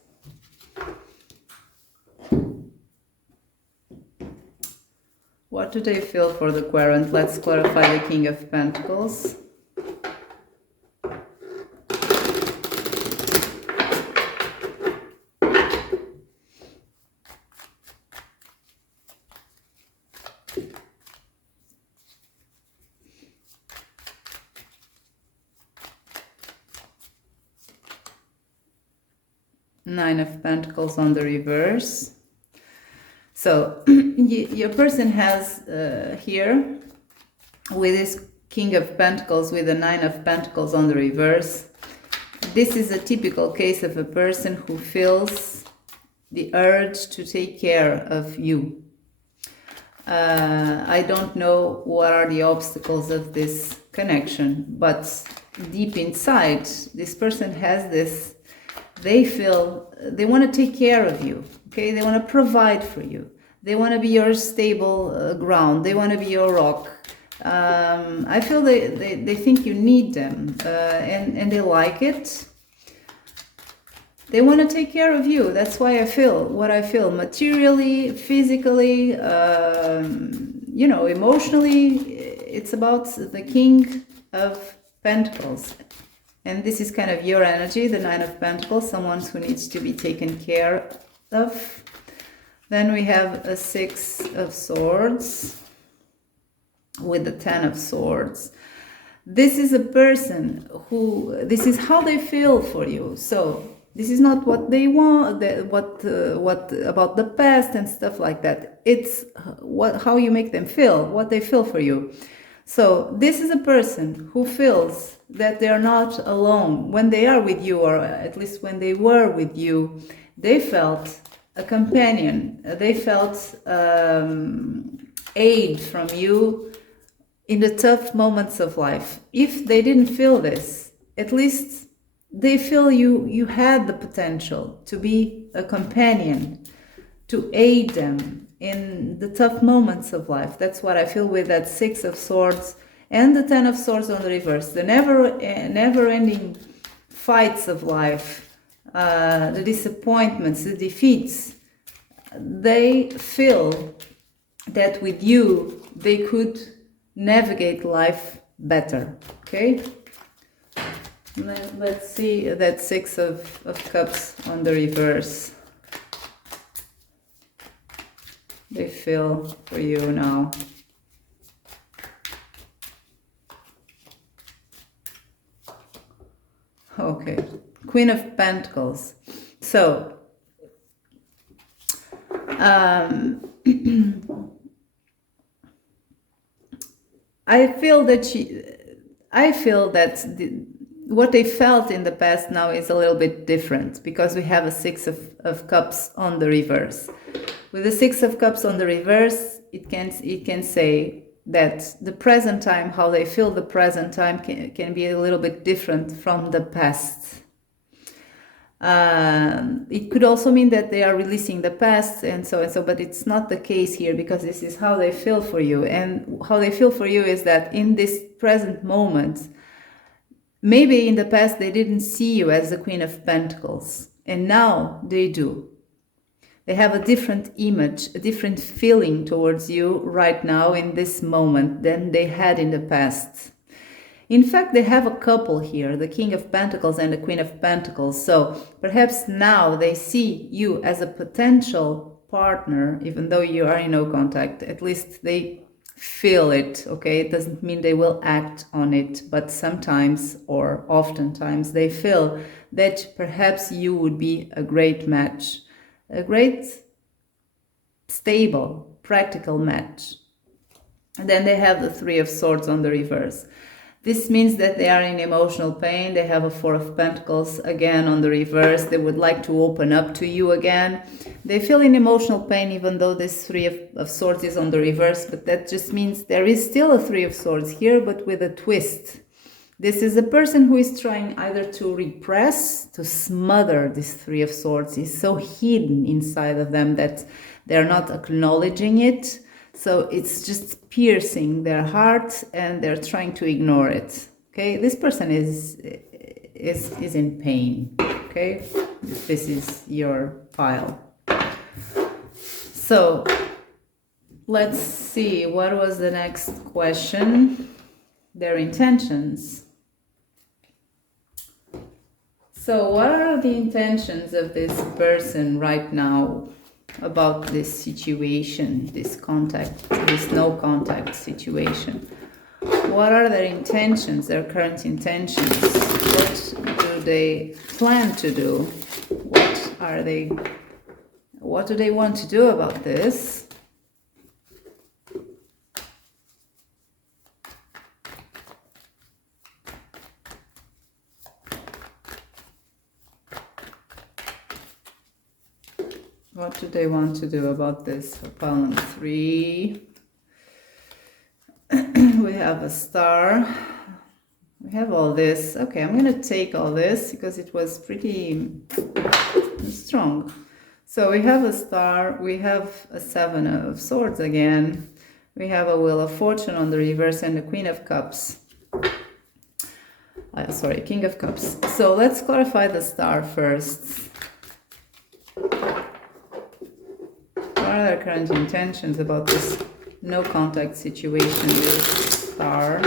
What do they feel for the Querent? Let's clarify the King of Pentacles. Nine of Pentacles on the reverse. So your person has here, with this King of Pentacles, with the Nine of Pentacles on the reverse, this is a typical case of a person who feels the urge to take care of you. I don't know what are the obstacles of this connection, but deep inside, this person has this. They feel they want to take care of you, okay? They want to provide for you. They want to be your stable ground. They want to be your rock. I feel they think you need them, and they like it. They want to take care of you. That's why I feel what I feel, materially, physically, you know, emotionally. It's about the King of Pentacles. And this is kind of your energy, the Nine of Pentacles, someone who needs to be taken care of. Then we have a Six of Swords with the Ten of Swords. This is a person who, this is how they feel for you. So this is not what they want, what about the past and stuff like that. It's how you make them feel, what they feel for you. So this is a person who feels that they are not alone. When they are with you, or at least when they were with you, they felt a companion. They felt aid from you in the tough moments of life. If they didn't feel this, at least they feel you had the potential to be a companion, to aid them in the tough moments of life. That's what I feel with that Six of Swords and the Ten of Swords on the reverse. The never-ending fights of life, the disappointments, the defeats. They feel that with you, they could navigate life better, okay? Let's see that Six of Cups on the reverse. They feel for you now. Okay, Queen of Pentacles. So, I feel that what they felt in the past now is a little bit different, because we have a Six of Cups on the reverse. With the Six of Cups on the reverse, it can say that the present time, how they feel the present time can be a little bit different from the past. It could also mean that they are releasing the past and so, but it's not the case here, because this is how they feel for you. And how they feel for you is that in this present moment, maybe in the past they didn't see you as the Queen of Pentacles, and now they do. They have a different image, a different feeling towards you right now in this moment than they had in the past. In fact, they have a couple here, the King of Pentacles and the Queen of Pentacles. So perhaps now they see you as a potential partner, even though you are in no contact. At least they feel it, okay? It doesn't mean they will act on it, but sometimes or oftentimes they feel that perhaps you would be a great match, a great, stable, practical match. And then they have the Three of Swords on the reverse. This means that they are in emotional pain. They have a Four of Pentacles again on the reverse. They would like to open up to you again. They feel in emotional pain even though this Three of Swords is on the reverse, but that just means there is still a Three of Swords here, but with a twist. This is a person who is trying either to repress, to smother this Three of Swords. It's so hidden inside of them that they're not acknowledging it. So it's just piercing their heart and they're trying to ignore it. Okay, this person is in pain. Okay, this is your pile. So let's see, what was the next question? Their intentions. So what are the intentions of this person right now about this situation, this no contact situation? What are their intentions, their current intentions? What do they plan to do? What do they want to do about this? What do they want to do about this? For pile number 3, we have a star. We have all this. Okay, I'm going to take all this because it was pretty strong. So we have a star. We have a Seven of Swords again. We have a Wheel of Fortune on the reverse and the Queen of Cups. Sorry, King of Cups. So let's clarify the star first. What are their current intentions about this no contact situation with star?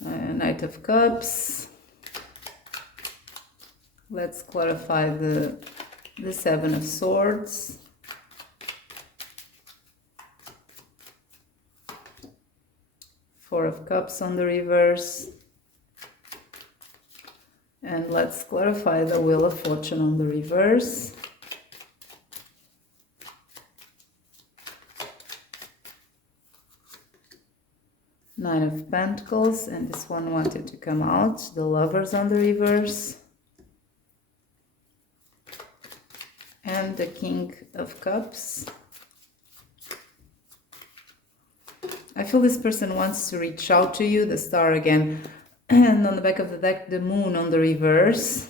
Knight of Cups. Let's clarify the Seven of Swords. Four of Cups on the reverse. And let's clarify the Wheel of Fortune on the reverse. Nine of Pentacles, and this one wanted to come out. The Lovers on the reverse. And the King of Cups. I feel this person wants to reach out to you, the star again. And on the back of the deck, the Moon on the reverse.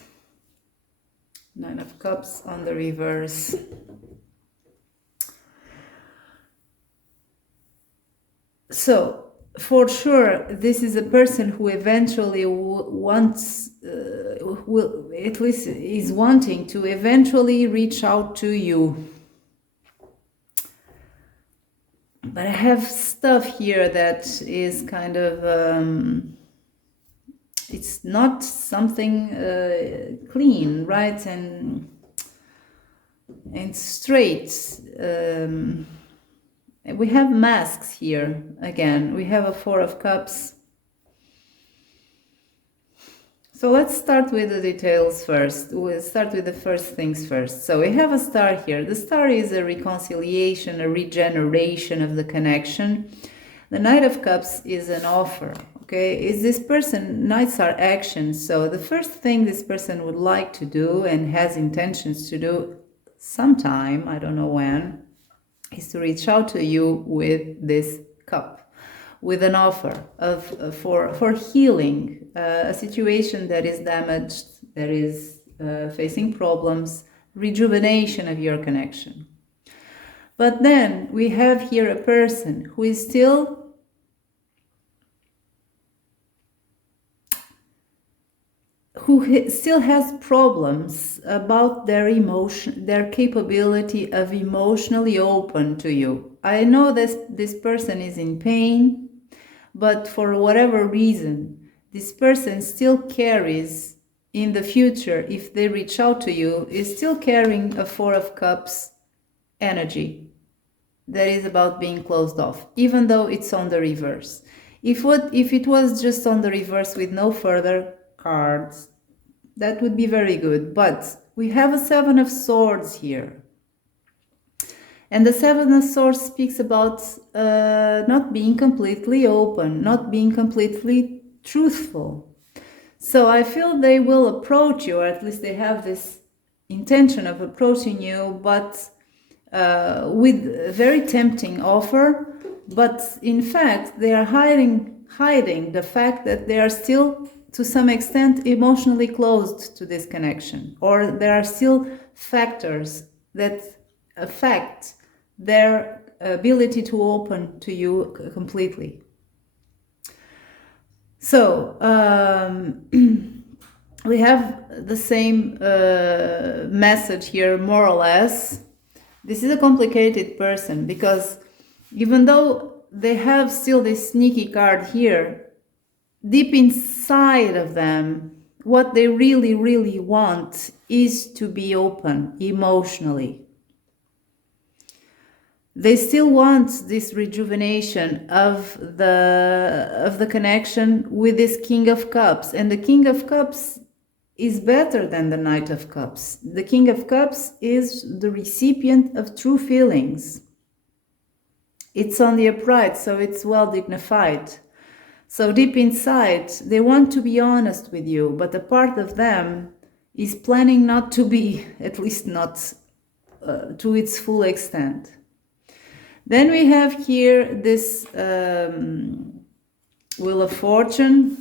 Nine of Cups on the reverse. So, for sure, this is a person who eventually wants, at least is wanting to eventually reach out to you. But I have stuff here that is kind of, it's not something clean, right? And straight. We have masks here again. We have a Four of Cups. So let's start with the details first. We'll start with the first things first. So we have a star here. The star is a reconciliation, a regeneration of the connection. The Knight of Cups is an offer. Okay, is this person, knights are actions. So the first thing this person would like to do and has intentions to do sometime, I don't know when, is to reach out to you with this cup, with an offer of for healing a situation that is damaged, that is facing problems, rejuvenation of your connection. But then we have here a person who is still who still has problems about their emotion, their capability of emotionally open to you. I know this person is in pain, but for whatever reason, this person still carries in the future, if they reach out to you, is still carrying a Four of Cups energy that is about being closed off, even though it's on the reverse. If it was just on the reverse with no further cards, that would be very good. But we have a Seven of Swords here. And the Seven of Swords speaks about not being completely open, not being completely truthful. So I feel they will approach you, or at least they have this intention of approaching you, but with a very tempting offer. But in fact, they are hiding the fact that they are still, to some extent, emotionally closed to this connection, or there are still factors that affect their ability to open to you completely. So we have the same message here, more or less. This is a complicated person, because even though they have still this sneaky card here, deep inside of them, what they really, really want is to be open emotionally. They still want this rejuvenation of the connection with this King of Cups. And the King of Cups is better than the Knight of Cups. The King of Cups is the recipient of true feelings. It's on the upright, so it's well dignified. So deep inside, they want to be honest with you, but a part of them is planning not to be, at least not to its full extent. Then we have here this Wheel of Fortune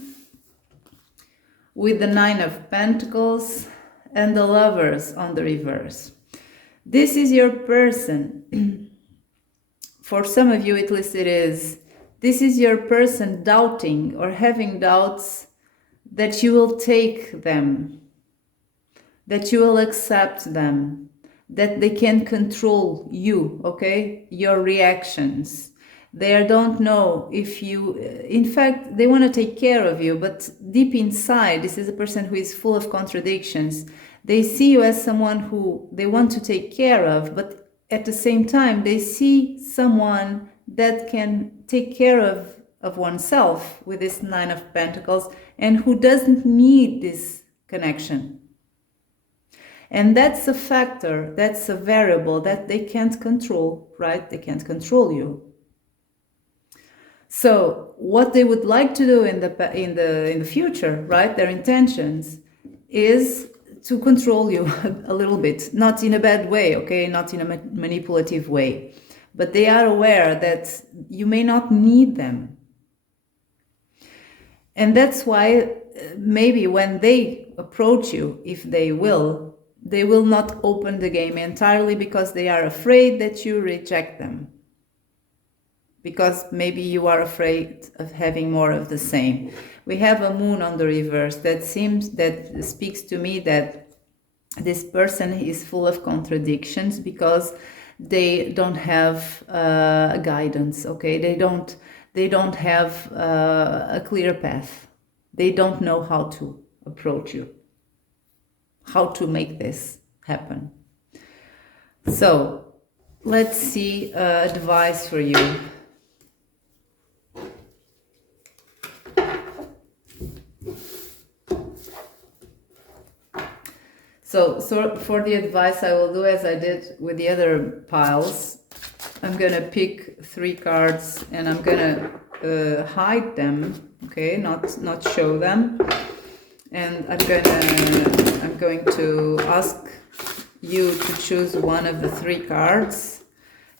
with the Nine of Pentacles and the Lovers on the reverse. This is your person. For some of you, at least it is. This is your person doubting or having doubts that you will take them, that you will accept them, that they can control you, okay? Your reactions. They don't know if you, in fact, they want to take care of you, but deep inside, this is a person who is full of contradictions. They see you as someone who they want to take care of, but at the same time, they see someone that can take care of oneself with this Nine of Pentacles and who doesn't need this connection. And that's a factor, that's a variable that they can't control, right? They can't control you. So what they would like to do in the future, right? Their intentions is to control you a little bit, not in a bad way, okay? Not in a manipulative way. But they are aware that you may not need them. And that's why maybe when they approach you, if they will not open the game entirely because they are afraid that you reject them. Because maybe you are afraid of having more of the same. We have a Moon on the reverse that speaks to me that this person is full of contradictions because they don't have guidance, okay? They don't have a clear path. They don't know how to approach you, how to make this happen. So let's see advice for you. So for the advice, I will do as I did with the other piles. I'm going to pick 3 cards and I'm going to hide them, okay, not show them. And I'm going to ask you to choose one of the 3 cards,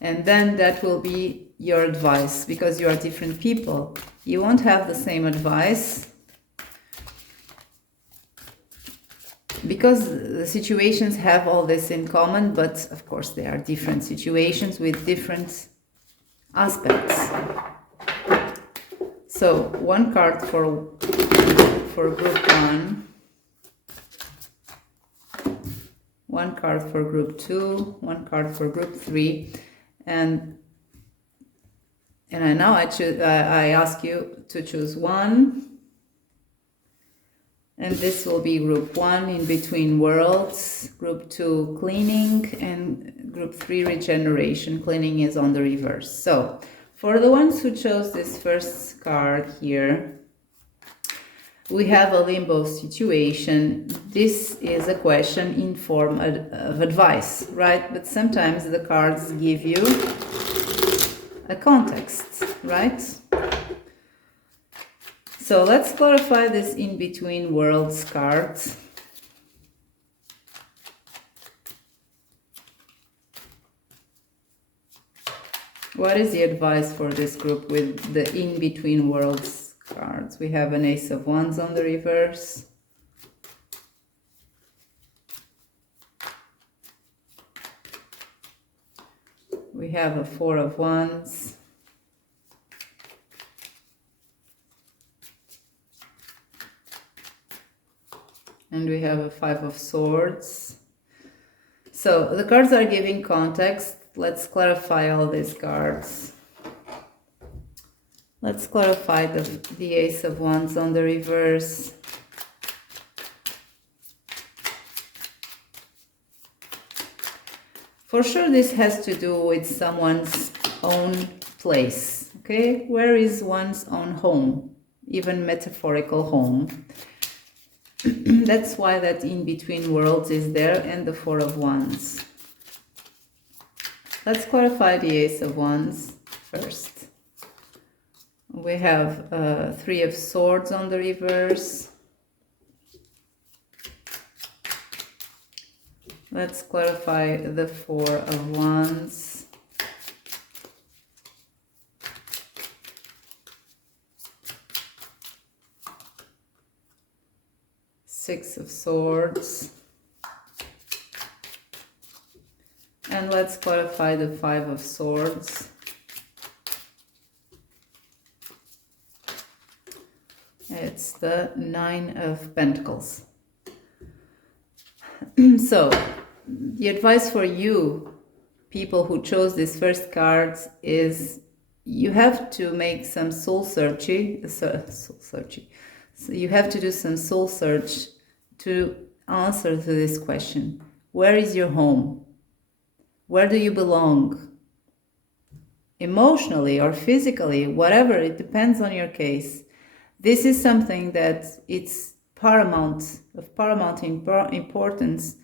and then that will be your advice, because you are different people. You won't have the same advice, because the situations have all this in common, but of course they are different situations with different aspects. So 1 card for group 1, one card for group 2, one card for group 3, and now I ask you to choose one, and this will be group 1, in between worlds, group 2, cleaning, and group 3, regeneration. Cleaning is on the reverse. So for the ones who chose this first card here, we have a limbo situation. This is a question in form of advice, right? But sometimes the cards give you a context, right? So let's clarify this in between worlds card. What is the advice for this group with the in between worlds cards? We have an Ace of Wands on the reverse. We have a Four of Wands. And we have a Five of Swords. So the cards are giving context. Let's clarify all these cards. Let's clarify the Ace of Wands on the reverse. For sure this has to do with someone's own place, okay? Where is one's own home, even metaphorical home? That's why that in between worlds is there, and the Four of Wands. Let's clarify the Ace of Wands first. We have Three of Swords on the reverse. Let's clarify the Four of Wands. Six of Swords. And let's clarify the Five of Swords. It's the Nine of Pentacles. So, the advice for you, people who chose these first cards, is you have to make some soul searching. So you have to do some soul search to answer to this question. Where is your home? Where do you belong? Emotionally or physically, whatever, it depends on your case. This is something that it's of paramount importance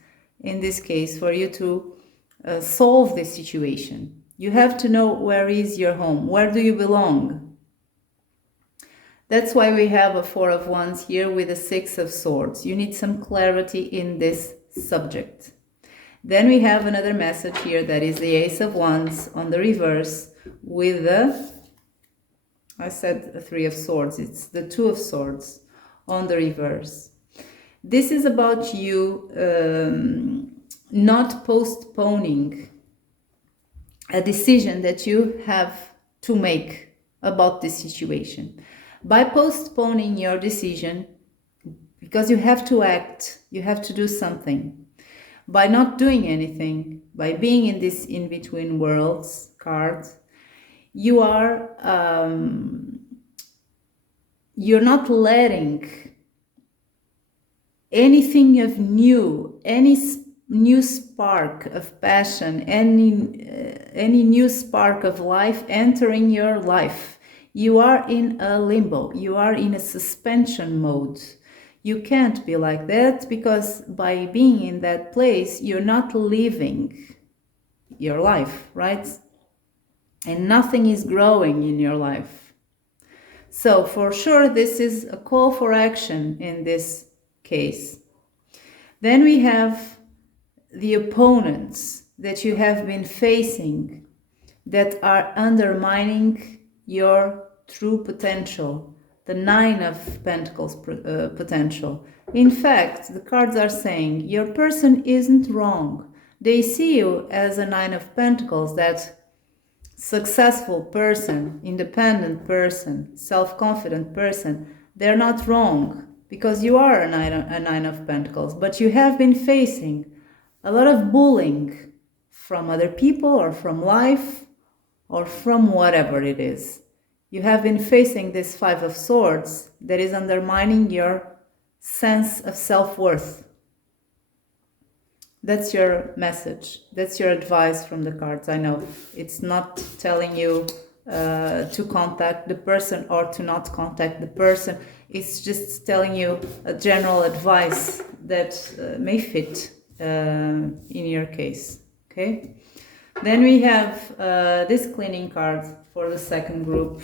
in this case for you to solve this situation. You have to know where is your home, where do you belong. That's why we have a Four of Wands here with a Six of Swords. You need some clarity in this subject. Then we have another message here that is the Ace of Wands on the reverse with the, I said the Three of Swords, it's the Two of Swords on the reverse. This is about you not postponing a decision that you have to make about this situation. By postponing your decision, because you have to act, you have to do something. By not doing anything, by being in this in-between worlds card, you are you're not letting anything of new, any new spark of passion, any new spark of life entering your life. You are in a limbo. You are in a suspension mode. You can't be like that, because by being in that place, you're not living your life, right? And nothing is growing in your life. So for sure, this is a call for action in this case. Then we have the opponents that you have been facing that are undermining your true potential, the Nine of Pentacles potential. In fact, the cards are saying your person isn't wrong. They see you as a Nine of Pentacles, that successful person, independent person, self-confident person. They're not wrong, because you are a nine of Pentacles, but you have been facing a lot of bullying from other people or from life or from whatever it is. You have been facing this Five of Swords that is undermining your sense of self-worth. That's your message. That's your advice from the cards. I know it's not telling you to contact the person or to not contact the person. It's just telling you a general advice that may fit in your case. Okay. Then we have this cleaning card for the second group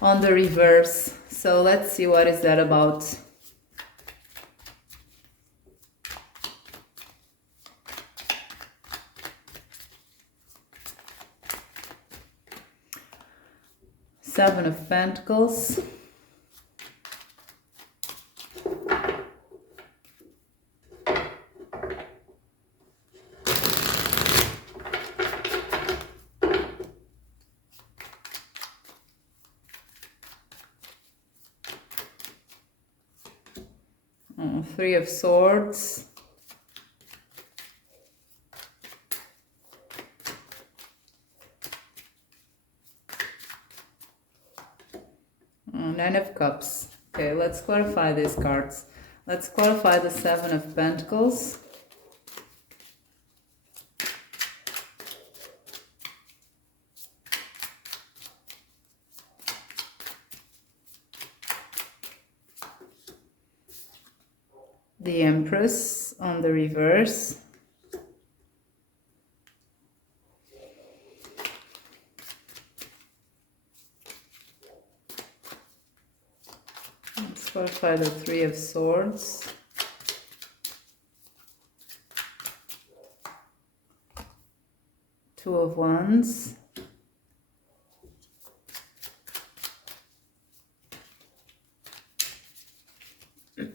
on the reverse. So let's see what is that about. Seven of Pentacles. Three of Swords. Nine of Cups. Okay, let's clarify these cards. Let's clarify the Seven of Pentacles. The Empress on the reverse. Let's clarify the Three of Swords. Two of Wands.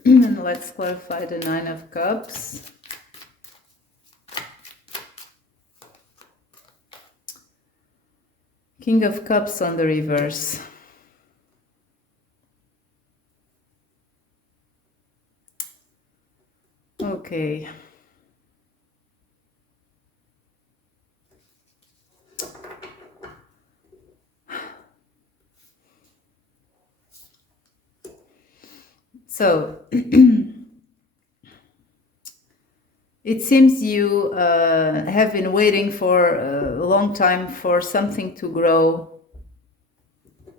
And let's clarify the Nine of Cups. King of Cups on the reverse. Okay. So, it seems you have been waiting for a long time for something to grow,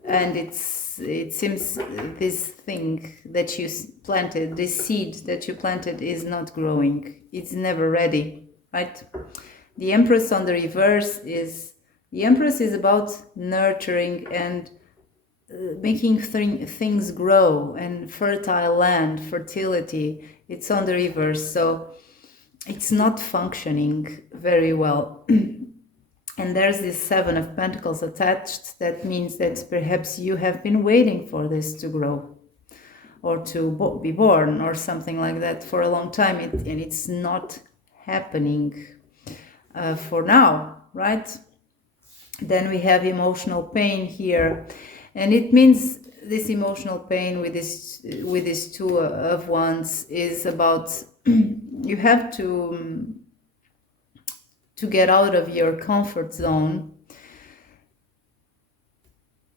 and it seems this thing that you planted, this seed that you planted is not growing. It's never ready, right? The Empress on the reverse is, the Empress is about nurturing and making things grow and fertile land, fertility. It's on the reverse, so it's not functioning very well. And there's this Seven of Pentacles attached. That means that perhaps you have been waiting for this to grow or to be born or something like that for a long time, and it's not happening for now, right? Then we have emotional pain here. And it means this emotional pain with this Two of Wands is about you have to get out of your comfort zone,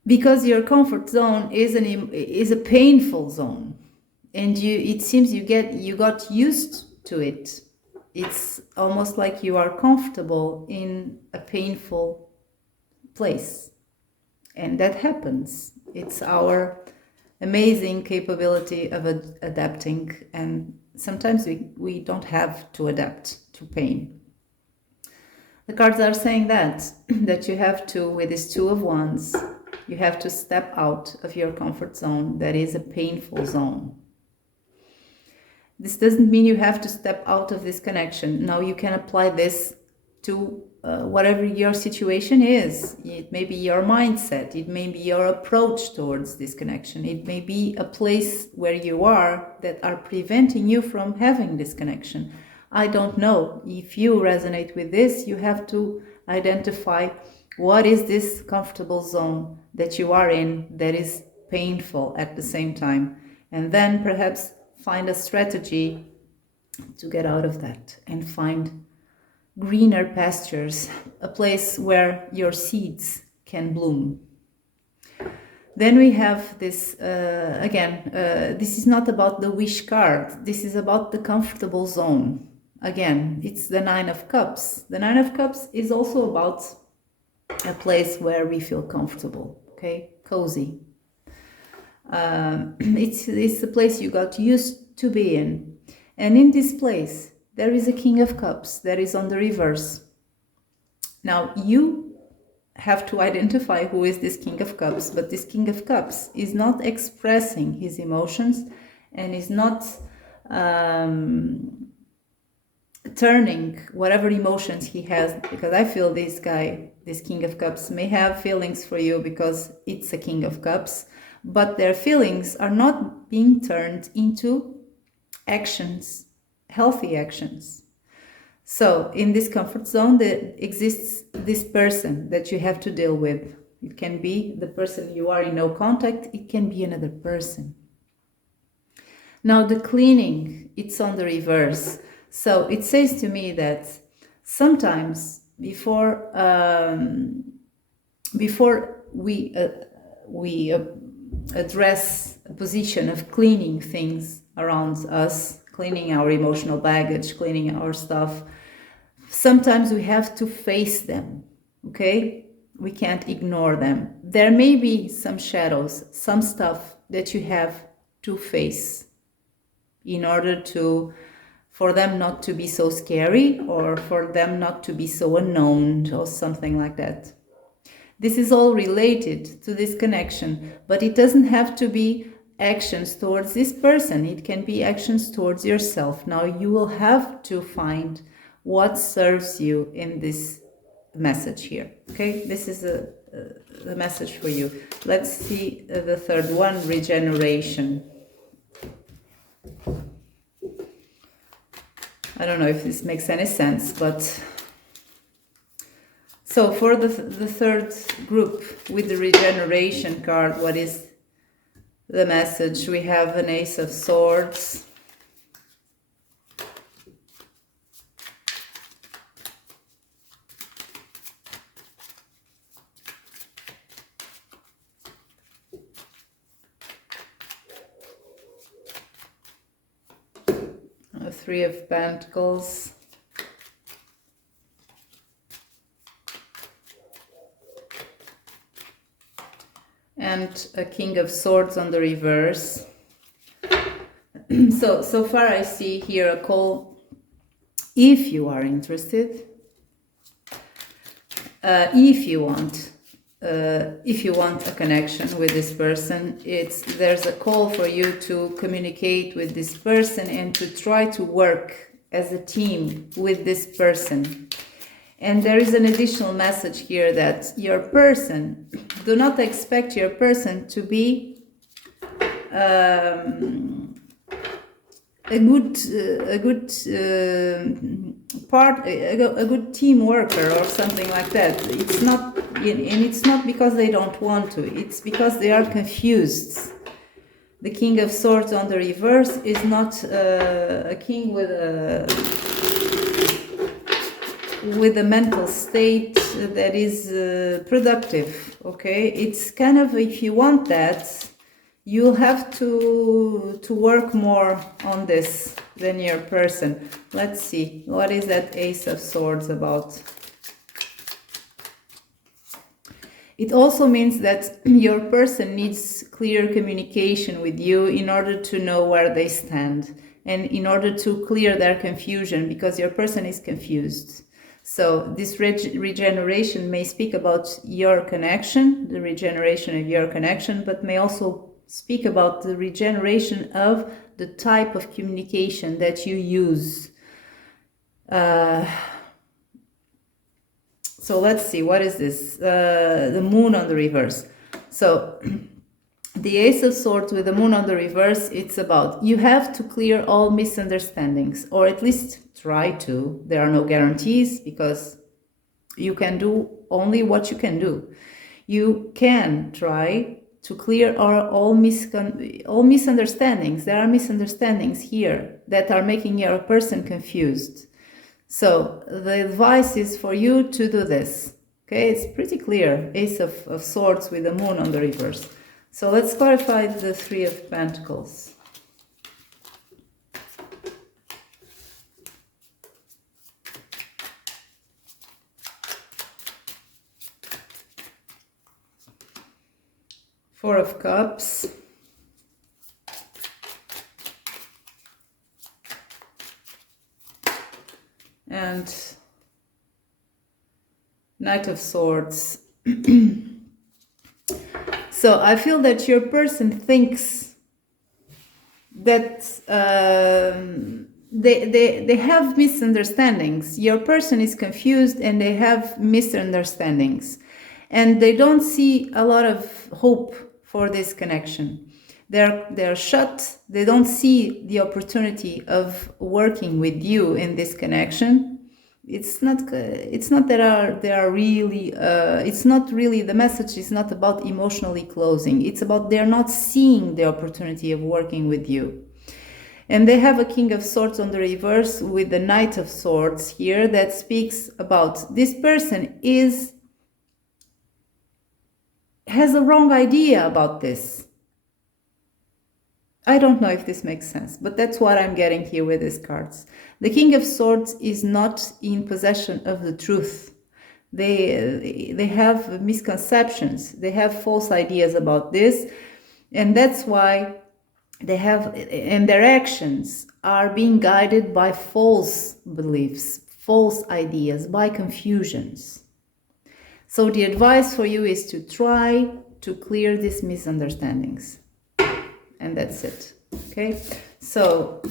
because your comfort zone is a painful zone, and it seems you got used to it. It's almost like you are comfortable in a painful place. And that happens. It's our amazing capability of adapting, and sometimes we don't have to adapt to pain. The cards are saying that you have to, with this Two of Wands, you have to step out of your comfort zone. That is a painful zone. This doesn't mean you have to step out of this connection. Now you can apply this to whatever your situation is. It may be your mindset, it may be your approach towards this connection, it may be a place where you are that are preventing you from having this connection. I don't know. If you resonate with this, you have to identify what is this comfortable zone that you are in that is painful at the same time, and then perhaps find a strategy to get out of that and find greener pastures, a place where your seeds can bloom. Then we have this, this is not about the wish card. This is about the comfortable zone. Again, it's the Nine of Cups. The Nine of Cups is also about a place where we feel comfortable, okay? Cozy. It's a place you got used to be in. And in this place, there is a King of Cups that is on the reverse. Now, you have to identify who is this King of Cups, but this King of Cups is not expressing his emotions and is not turning whatever emotions he has, because I feel this guy, this King of Cups, may have feelings for you because it's a King of Cups, but their feelings are not being turned into actions, healthy actions. So in this comfort zone, there exists this person that you have to deal with. It can be the person you are in no contact, it can be another person. Now the cleaning, it's on the reverse. So it says to me that sometimes before we address a position of cleaning things around us, cleaning our emotional baggage, cleaning our stuff, sometimes we have to face them, okay? We can't ignore them. There may be some shadows, some stuff that you have to face in order for them not to be so scary or for them not to be so unknown or something like that. This is all related to this connection, but it doesn't have to be actions towards this person. It can be actions towards yourself. Now you will have to find what serves you in this message here. Okay, this is a message for you. Let's see the third one, regeneration. I don't know if this makes any sense, but so for the third group with the regeneration card, what is the message? We have an Ace of Swords. A Three of Pentacles. And a King of Swords on the reverse. So far I see here a call, if you are interested, if you want a connection with this person, there's a call for you to communicate with this person and to try to work as a team with this person. And there is an additional message here that your person, do not expect your person to be a good team worker or something like that. It's not, and it's not because they don't want to. It's because they are confused. The King of Swords on the reverse is not a king with a mental state that is productive, okay? It's kind of, if you want that, you'll have to work more on this than your person. Let's see, what is that Ace of Swords about? It also means that your person needs clear communication with you in order to know where they stand and in order to clear their confusion, because your person is confused. So this regeneration may speak about your connection, the regeneration of your connection, but may also speak about the regeneration of the type of communication that you use. So let's see, what is this? The Moon on the reverse. So the Ace of Swords with the Moon on the reverse, it's about you have to clear all misunderstandings, or at least try to. There are no guarantees because you can do only what you can do. You can try to clear all misunderstandings. There are misunderstandings here that are making your person confused. So the advice is for you to do this. Okay, it's pretty clear. Ace of Swords with the Moon on the reverse. So let's clarify the Three of Pentacles. Four of Cups. And Knight of Swords. So I feel that your person thinks that they have misunderstandings. Your person is confused and they have misunderstandings. And they don't see a lot of hope for this connection. They're shut. They don't see the opportunity of working with you in this connection. It's not that they are really, it's not really, the message is not about emotionally closing. It's about they're not seeing the opportunity of working with you. And they have a King of Swords on the reverse with the Knight of Swords here that speaks about this person has a wrong idea about this. I don't know if this makes sense, but that's what I'm getting here with these cards. The King of Swords is not in possession of the truth. They have misconceptions. They have false ideas about this. And that's why they have, and their actions are being guided by false beliefs, false ideas, by confusions. So the advice for you is to try to clear these misunderstandings. And that's it. Okay, so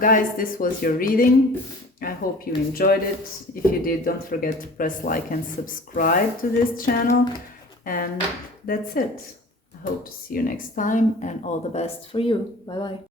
guys, this was your reading. I hope you enjoyed it. If you did, don't forget to press like and subscribe to this channel. And that's it. I hope to see you next time, and all the best for you. Bye bye.